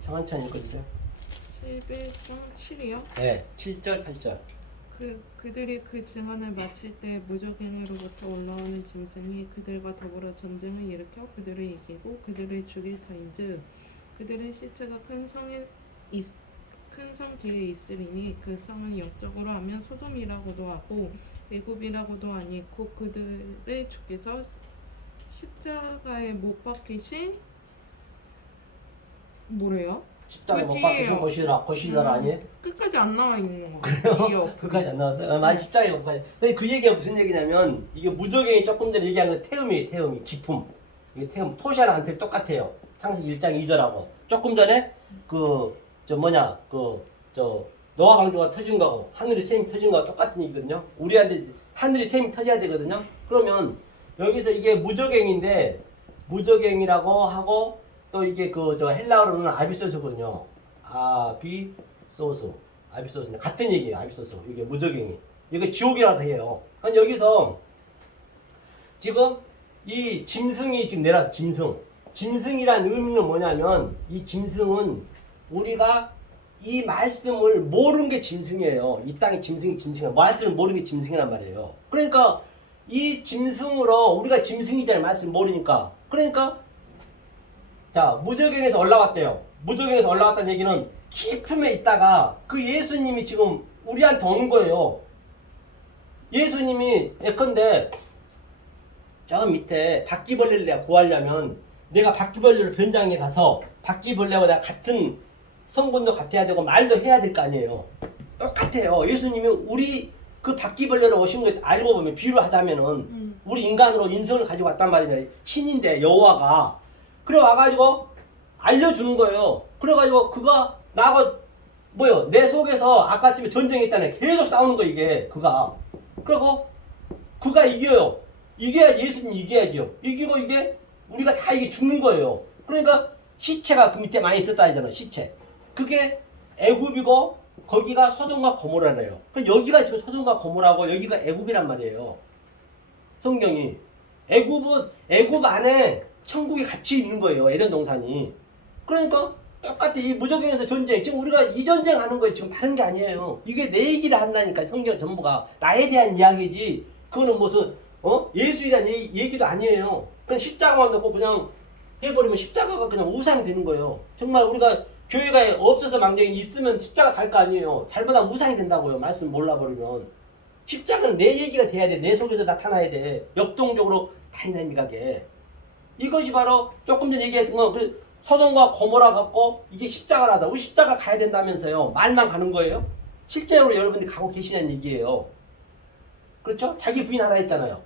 천천히 읽어주세요. 11장 7이요? 네, 7절 8절. 그들이 그 증언을 마칠 때 무적행위로부터 올라오는 짐승이 그들과 더불어 전쟁을 일으켜 그들을 이기고 그들을 죽일 터인즉 그들의 시체가 큰 성 길에 있으리니 그 성은 영적으로 하면 소돔이라고도 하고 애굽이라고도 하니 곧 그들의 주께서 십자가에 못 박히신 뭐래요? 십자가에 그 못 뒤에요. 박히신 거시더라 아니에요? 끝까지 안 나와 있는 거. 이요. 그까지 안 나왔어요? 많이 십자가에 못 박혀. 근데 그 얘기가 무슨 얘기냐면 이게 무적행이 조금 전에 얘기한 거 태음이에요. 기품. 이게 태음. 토시아나한테 똑같아요. 창세기 1장 2절하고 조금 전에 노아 방주가 터진 거하고 하늘의 샘이 터진 거하고 똑같은 얘기거든요. 우리한테 하늘의 샘이 터져야 되거든요. 그러면 여기서 이게 무적행인데 무적행이라고 하고 또 이게 그 저 헬라어로는 아비소스거든요. 아비소스. 아비소스. 같은 얘기예요. 아비소스. 이게 무적행이. 이게 지옥이라도 해요. 그러니까 여기서 지금 이 짐승이 지금 내려서 짐승. 짐승이란 의미는 뭐냐면 이 짐승은 우리가 이 말씀을 모르는 게 짐승이에요. 이 땅의 짐승이에요. 말씀을 모르는 게 짐승이란 말이에요. 그러니까 이 짐승으로 우리가 짐승이잖아요. 말씀을 모르니까. 그러니까 자 무적행에서 올라왔대요. 무적행에서 올라왔다는 얘기는 깊음에 있다가 그 예수님이 지금 우리한테 오는 거예요. 예수님이 예컨대 저 밑에 바퀴벌레를 내가 구하려면 내가 바퀴벌레로 변장해 가서 바퀴벌레와 내가 같은 성분도 같아야 되고 말도 해야 될 거 아니에요. 똑같아요. 예수님이 우리 그 바퀴벌레로 오신 거 알고 보면 비유를 하자면은 우리 인간으로 인성을 가지고 왔단 말이에요. 신인데 여호와가 그래 와가지고 알려주는 거예요. 그래가지고 그가 나하고 뭐요? 내 속에서 아까쯤에 전쟁했잖아요. 계속 싸우는 거 이게 그가. 그리고 그가 이겨요. 이겨야 예수님 이겨야죠. 이기고 이게 우리가 다 이게 죽는 거예요. 그러니까 시체가 그 밑에 많이 있었다 하잖아. 시체. 그게 애굽이고 거기가 소돔과 고모라래요. 여기가 지금 소돔과 고모라고 여기가 애굽이란 말이에요. 성경이 애굽 안에 천국이 같이 있는 거예요. 에덴 동산이. 그러니까 똑같아. 이 무적행에서 전쟁. 지금 우리가 이 전쟁 하는 거예요. 지금 다른 게 아니에요. 이게 내 얘기를 한다니까. 성경 전부가 나에 대한 이야기지. 그거는 무슨 예수에 대한 얘기도 아니에요. 그냥 십자가만 놓고 그냥 해버리면 십자가가 그냥 우상이 되는 거예요. 정말 우리가 교회가 없어서 망정이 있으면 십자가 달 거 아니에요. 달보다 우상이 된다고요. 말씀 몰라버리면. 십자가는 내 얘기가 돼야 돼. 내 속에서 나타나야 돼. 역동적으로 다이나믹하게. 이것이 바로 조금 전에 얘기했던 거 그 소돔과 고모라 갖고 이게 십자가라다. 우리 십자가 가야 된다면서요. 말만 가는 거예요. 실제로 여러분들이 가고 계시는 얘기예요. 그렇죠? 자기 부인하라 했잖아요.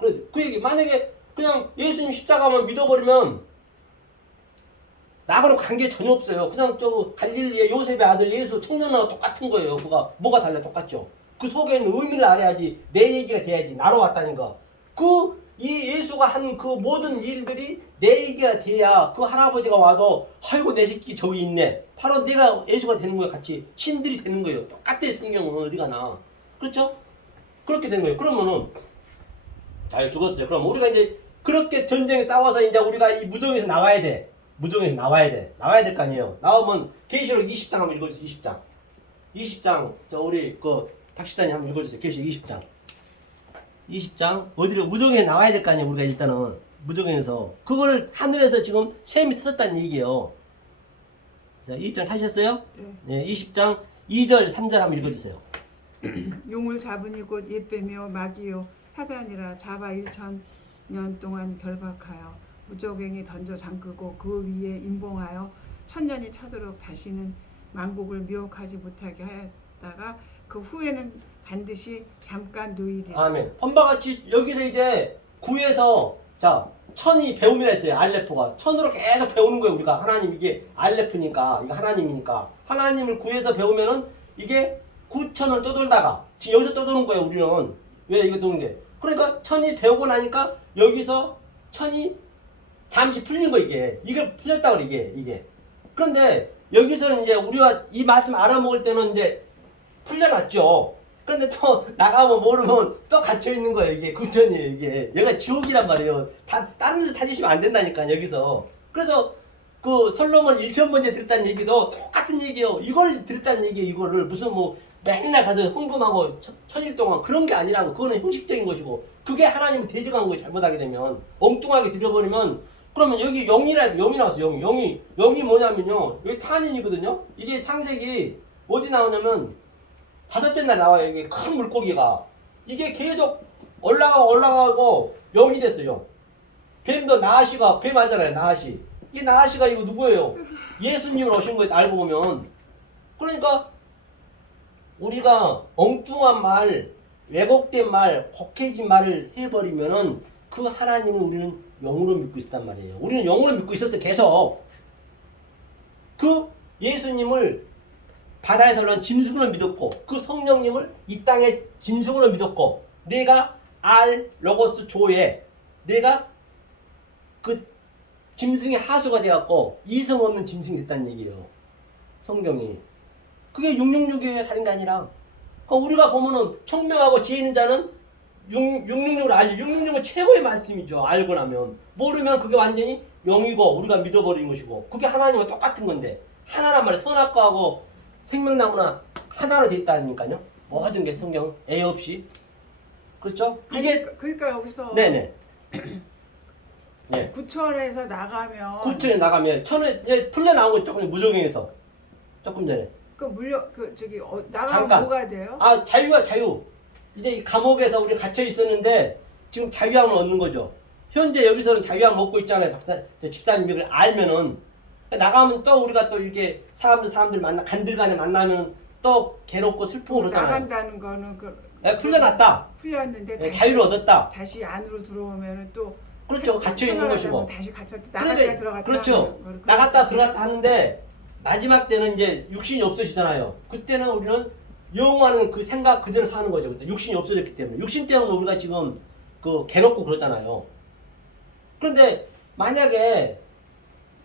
그 얘기 만약에 그냥 예수님 십자가만 믿어버리면 나하고는 관계 전혀 없어요. 그냥 저 갈릴리의 요셉의 아들 예수 청년하고 똑같은 거예요. 그가 뭐가 달라 똑같죠. 그 속에 있는 의미를 알아야지 내 얘기가 돼야지. 나로 왔다는 거. 이 예수가 한 그 모든 일들이 내 얘기가 돼야 그 할아버지가 와도 아이고 내 새끼 저기 있네. 바로 내가 예수가 되는 거예요. 같이 신들이 되는 거예요. 똑같아요. 성경은 어디 가나. 그렇죠? 그렇게 되는 거예요. 그러면은 잘 죽었어요. 그럼 우리가 이제 그렇게 전쟁에 싸워서 이제 우리가 이 무정에서 나와야 돼. 무정에서 나와야 돼. 나와야 될 거 아니에요. 나오면 계시록 20장 한번 읽어주세요. 20장. 20장 저 우리 그 박시단이 한번 읽어주세요. 계시록 20장. 20장 어디로 무정에 나와야 될 거 아니에요. 우리가 일단은 무정에서 그걸 하늘에서 지금 샘이 터졌다는 얘기예요. 자, 20장 타셨어요? 네. 네, 20장 2절 3절 한번 읽어주세요. 용을 잡으니 곧 옛뱀이요 마귀요 사단이라 잡아 1000년 동안 결박하여 무적행에 던져 잠그고 그 위에 임봉하여 1000년이 차도록 다시는 만국을 미혹하지 못하게 하였다가 그 후에는 반드시 잠깐 노일이라. 아멘. 본바같이 여기서 이제 구에서 자 천이 배움이라 했어요. 알레프가 천으로 계속 배우는 거예요. 우리가 하나님 이게 알레프니까 이거 하나님이니까 하나님을 구에서 배우면은 이게 9천을 떠돌다가 지금 여기서 떠도는 거예요. 우리는 왜 이거 도는 게 그러니까 천이 배우고 나니까 여기서 천이 잠시 풀린 거 이게 풀렸다 그래 이게 그런데 여기서는 이제 우리가 이 말씀 알아먹을 때는 이제 풀려났죠. 근데 또 나가면 모르면 또 갇혀 있는 거예요. 이게 군전이에요. 이게 여기가 지옥이란 말이에요. 다른 데서 찾으시면 안 된다니까 여기서. 그래서 그 솔로몬 1000번째 들었다는 얘기도 똑같은 얘기예요. 이걸 들었다는 얘기예요. 이거를 무슨 뭐 맨날 가서 헌금하고 천일 동안 그런 게 아니라고. 그거는 형식적인 것이고 그게 하나님을 대적한 거예요. 잘못하게 되면 엉뚱하게 들여버리면 그러면 여기 영이 나왔어. 영이 뭐냐면요. 여기 탄인이거든요. 이게 창세기 어디 나오냐면 5째 날 나와요. 이게 큰 물고기가. 이게 계속 올라가고 영이 됐어요. 뱀도 나하시가 뱀 알잖아요. 나하시. 이 나하시가 이거 누구예요? 예수님을 오신 거예요. 알고 보면. 그러니까 우리가 엉뚱한 말, 왜곡된 말, 곡해진 말을 해버리면은 그 하나님을 우리는 영으로 믿고 있단 말이에요. 우리는 영으로 믿고 있었어요. 계속. 그 예수님을 바다에서 올라온 짐승으로 믿었고 그 성령님을 이 땅의 짐승으로 믿었고 내가 알 로고스 조에 내가 그 짐승의 하수가 돼갖고 이성 없는 짐승이 됐다는 얘기예요. 성경이. 그게 666의 살인가 아니라. 그러니까 우리가 보면은 총명하고 지혜 있는 자는 666을 알죠. 666은 최고의 말씀이죠. 알고 나면. 모르면 그게 완전히 영이고 우리가 믿어버린 것이고. 그게 하나님과 똑같은 건데. 하나란 말이 선악과하고 생명나무나 하나로 돼 있다니까요. 모든 게 성경 애 없이. 그렇죠? 이게 아니, 그러니까 여기서 네네. 네. 구천에서 나가면 구천에 나가면 천에 풀려 나온 거 조금 무적행에서 조금 전에. 그 물려 그 저기 나가면 잠깐. 뭐가 돼요? 아 자유야 자유. 이제 이 감옥에서 우리 갇혀 있었는데 지금 자유함을 얻는 거죠. 현재 여기서는 자유함 얻고 있잖아요. 집사님 이걸 알면은 나가면 또 우리가 또 이렇게 사람들 만나 간들간에 만나면 또 괴롭고 슬프고 그러잖아요. 나간다는 거는 풀려났다. 풀렸는데 네, 자유를 얻었다. 다시 안으로 들어오면은 또 그렇죠. 갇혀 있는 것이고. 다시 갇혀 그런데 나갔다 들어갔다 그렇죠. 하는 거를 나갔다 들어갔다 하는데 마지막 때는 이제 육신이 없어지잖아요. 그때는 우리는 영원한 그 생각 그대로 사는 거죠. 그때 육신이 없어졌기 때문에. 육신 때문에 우리가 지금 그 괴롭고 그러잖아요. 그런데 만약에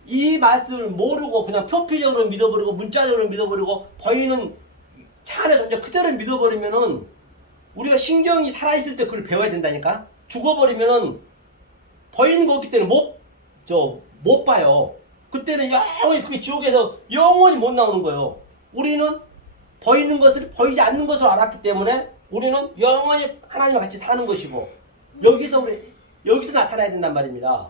이 말씀을 모르고 그냥 표피적으로 믿어버리고 문자적으로 믿어버리고 보이는 차 안에 존재 그대로 믿어버리면은 우리가 신경이 살아있을 때 그걸 배워야 된다니까. 죽어버리면은 보이는 거 없기 때문에 못 봐요. 그때는 영원히 그게 지옥에서 영원히 못 나오는 거예요. 우리는 보이는 것을 보이지 않는 것을 알았기 때문에 우리는 영원히 하나님과 같이 사는 것이고 여기서 나타나야 된단 말입니다.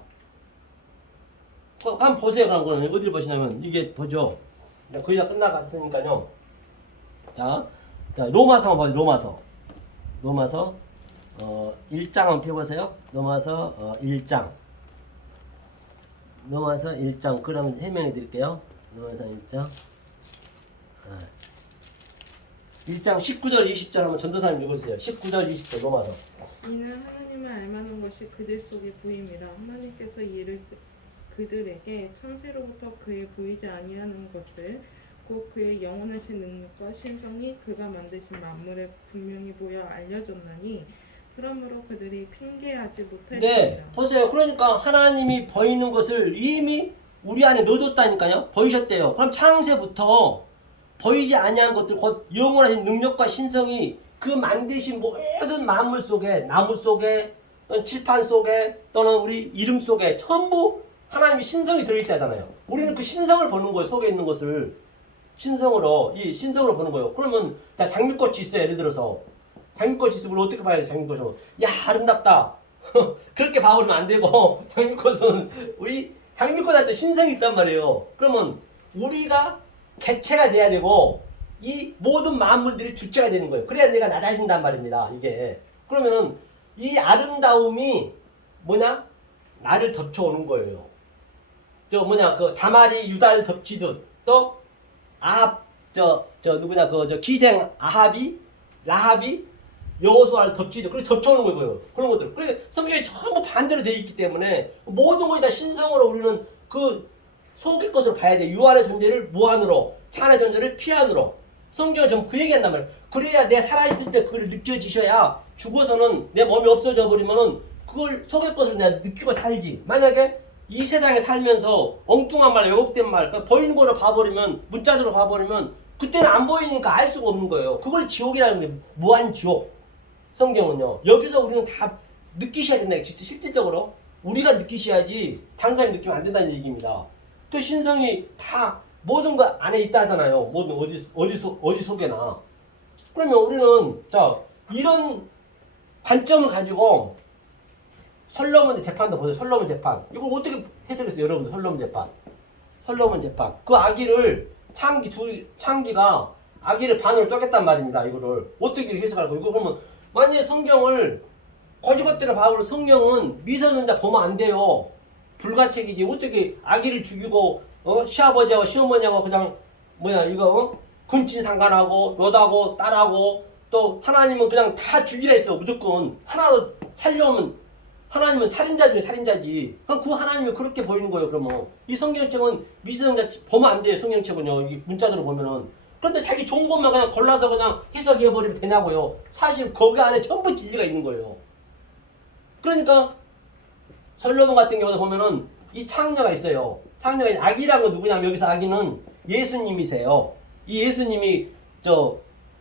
한번 보세요. 그런 거는 어디를 보시냐면 이게 보죠. 거의 다 끝나갔으니까요. 자 로마서 한번 보세요. 로마서 1장 한번 펴보세요. 로마서 1장. 로마서 1장. 그럼 해명해 드릴게요. 로마서 1장. 1장 19절 20절 한번 전도사님 읽어주세요. 19절 20절 로마서. 이는 하나님을 알만한 것이 그들 속에 보임이라. 하나님께서 이를 그들에게 창세로부터 그의 보이지 아니하는 것들 곧 그의 영원하신 능력과 신성이 그가 만드신 만물에 분명히 보여 알려졌나니 그러므로 그들이 핑계하지 못할지니라. 네, 보세요. 그러니까 하나님이 보이는 것을 이미 우리 안에 넣어줬다니까요. 보이셨대요. 그럼 창세부터 보이지 아니한 것들 곧 영원하신 능력과 신성이 그 만드신 모든 만물 속에 나무 속에 또는 칠판 속에 또는 우리 이름 속에 전부 하나님의 신성이 들어있다잖아요. 우리는 그 신성을 보는 거예요. 속에 있는 것을 신성으로 보는 거예요. 그러면 자 장미꽃이 있어요. 예를 들어서 장미꽃이 있으면 어떻게 봐야 돼? 장미꽃은 야 아름답다. 그렇게 봐버리면 안 되고 장미꽃은 우리 장미꽃한테 신성이 있단 말이에요. 그러면 우리가 개체가 돼야 되고 이 모든 만물들이 주체가 되는 거예요. 그래야 내가 낮아진단 말입니다. 이게 그러면은 이 아름다움이 뭐냐? 나를 덮쳐오는 거예요. 그 다말이 유다를 덮치듯 또 아합 누구냐 기생 라합이 여호수아를 덮치듯 그렇게 덮쳐오는 거예요. 그런 것들. 그러니까 성경이 전부 반대로 되어 있기 때문에 모든 것이 다 신성으로 우리는 그 속의 것을 봐야 돼. 유 안의 존재를 무한으로, 차 안의 존재를 피안으로. 성경은 전부 그 얘기한단 말이에요. 그래야 내 살아있을 때 그걸 느껴지셔야 죽어서는 내 몸이 없어져 버리면은 그걸 속의 것을 내가 느끼고 살지. 만약에 이 세상에 살면서 엉뚱한 말, 왜곡된 말, 그러니까 보이는 거로 봐버리면, 문자적으로 봐버리면 그때는 안 보이니까 알 수가 없는 거예요. 그걸 지옥이라는 게 무한 지옥. 성경은요. 여기서 우리는 다 느끼셔야 된다. 실질적으로 우리가 느끼셔야지 다른 사람이 느끼면 안 된다는 얘기입니다. 그 신성이 다 모든 것 안에 있다 하잖아요. 모든 어디 속에나. 그러면 우리는 이런 관점을 가지고 솔로몬 재판도 보세요. 솔로몬 재판. 이걸 어떻게 해석했어요, 여러분들? 솔로몬 재판. 그 아기를 창기가 아기를 반으로 쪼갰단 말입니다. 이거를 어떻게 해석할 거예요? 이거 그러면 만약에 성경을 거지것대로 봐버리면 성경은 미성년자 보면 안 돼요. 불가책이지. 어떻게 아기를 죽이고 시아버지하고 시어머니하고 그냥 근친 상간하고 너다고 딸하고 또 하나님은 그냥 다 죽이라 했어. 무조건 하나도 살려오면 하나님은 살인자 중에 살인자지. 그럼 그 하나님이 그렇게 보이는 거예요. 그러면 이 성경책은 미성년자 보면 안 돼요. 성경책은요. 이 문자대로 보면은. 그런데 자기 좋은 것만 그냥 골라서 그냥 해석해버리면 되냐고요. 사실 거기 안에 전부 진리가 있는 거예요. 그러니까 솔로몬 같은 경우도 보면은 이 창녀가 있어요. 창녀가 아기란 건 누구냐면 여기서 아기는 예수님이세요. 이 예수님이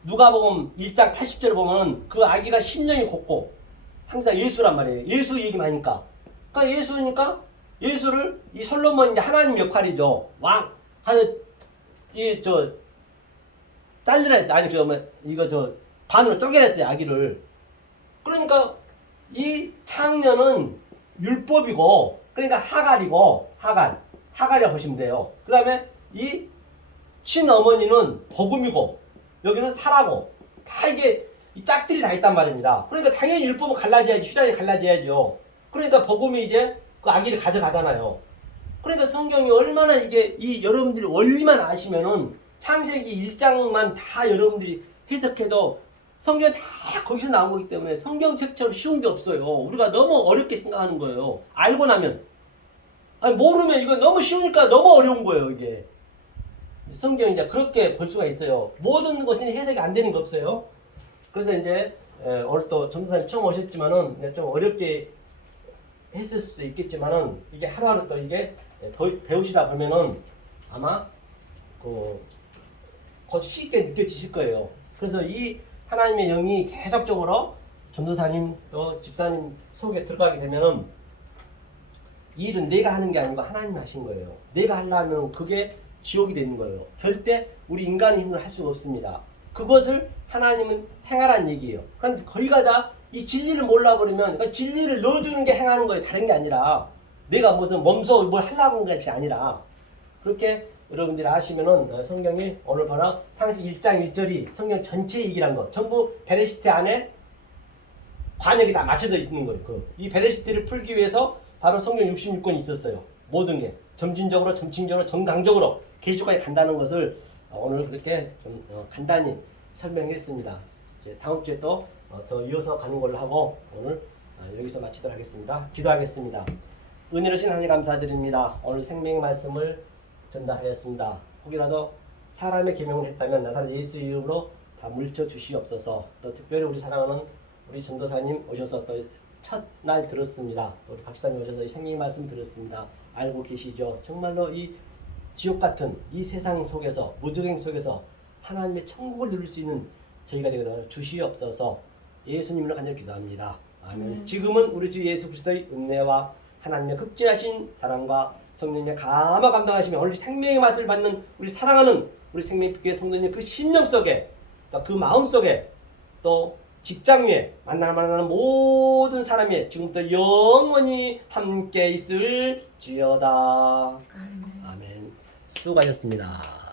누가복음 1장 80절을 보면 그 아기가 심령이 곱고 항상 예수란 말이에요. 예수 얘기만 하니까. 그러니까 예수니까 예수를 이 솔로몬 이제 하나님 역할이죠. 왕 하는 잘리라 했어요. 아니 반으로 쪼개냈어요 아기를. 그러니까 이 창녀는 율법이고 그러니까 하갈이고 하갈이라 보시면 돼요. 그 다음에 이 친어머니는 복음이고 여기는 사라고 다 이게 이 짝들이 다 있단 말입니다. 그러니까 당연히 율법은 갈라져야지 휴장이 갈라져야죠. 그러니까 복음이 이제 그 아기를 가져가잖아요. 그러니까 성경이 얼마나 이게 여러분들이 원리만 아시면은 창세기 1장만 다 여러분들이 해석해도 성경이 다 거기서 나온 거기 때문에 성경책처럼 쉬운 게 없어요. 우리가 너무 어렵게 생각하는 거예요. 알고 나면. 아니 모르면 이거 너무 쉬우니까 너무 어려운 거예요 이게. 성경이 이제 그렇게 볼 수가 있어요. 모든 것이 해석이 안 되는 거 없어요. 그래서 이제 오늘 또 전도사님 처음 오셨지만은 좀 어렵게 했을 수도 있겠지만은 이게 하루하루 또 이게 더 배우시다 보면은 아마 곧 쉽게 느껴지실 거예요. 그래서 이 하나님의 영이 계속적으로 전도사님 또 집사님 속에 들어가게 되면은 이 일은 내가 하는 게 아니고 하나님이 하신 거예요. 내가 하려면 그게 지옥이 되는 거예요. 절대 우리 인간의 힘으로 할 수가 없습니다. 그것을 하나님은 행하라는 얘기예요. 그런데 거기가 다 이 진리를 몰라버리면 그러니까 진리를 넣어주는 게 행하는 거예요. 다른 게 아니라 내가 무슨 몸소 뭘 하려고 하는 것이 아니라 그렇게 여러분들이 아시면은 성경이 오늘 바로 창세기 1장 1절이 성경 전체 얘기란 거 전부 베레시트 안에 관역이 다 맞춰져 있는 거예요. 이 베레시트를 풀기 위해서 바로 성경 66권이 있었어요. 모든 게 점진적으로 점층적으로 정강적으로 계시까지 간다는 것을 오늘 그렇게 좀 간단히 설명했습니다. 이제 다음 주에 또 더 이어서 가는 걸로 하고 오늘 여기서 마치도록 하겠습니다. 기도하겠습니다. 은혜로신 하나님 감사드립니다. 오늘 생명 말씀을 전달하였습니다. 혹이라도 사람의 계명을 했다면 나사렛 예수의 이름으로 다 물쳐 주시옵소서. 또 특별히 우리 사랑하는 우리 전도사님 오셔서 또 첫날 들었습니다. 또 우리 박사님 오셔서 이 생명 말씀 들었습니다. 알고 계시죠? 정말로 이 지옥 같은 이 세상 속에서 무적행 속에서 하나님의 천국을 누릴 수 있는 저희가 되게 주시옵소서. 예수님으로 간절히 기도합니다. 아멘. 지금은 우리 주 예수 그리스도의 은혜와 하나님의 극진하신 사랑과 성령님의 감화 감당하시며 오늘 생명의 맛을 받는 우리 사랑하는 우리 생명빛교회 성도님 그 심령 속에 또 그 마음 속에 또 직장 위에 만나는 모든 사람이 지금부터 영원히 함께 있을지어다. 아멘. 수고하셨습니다.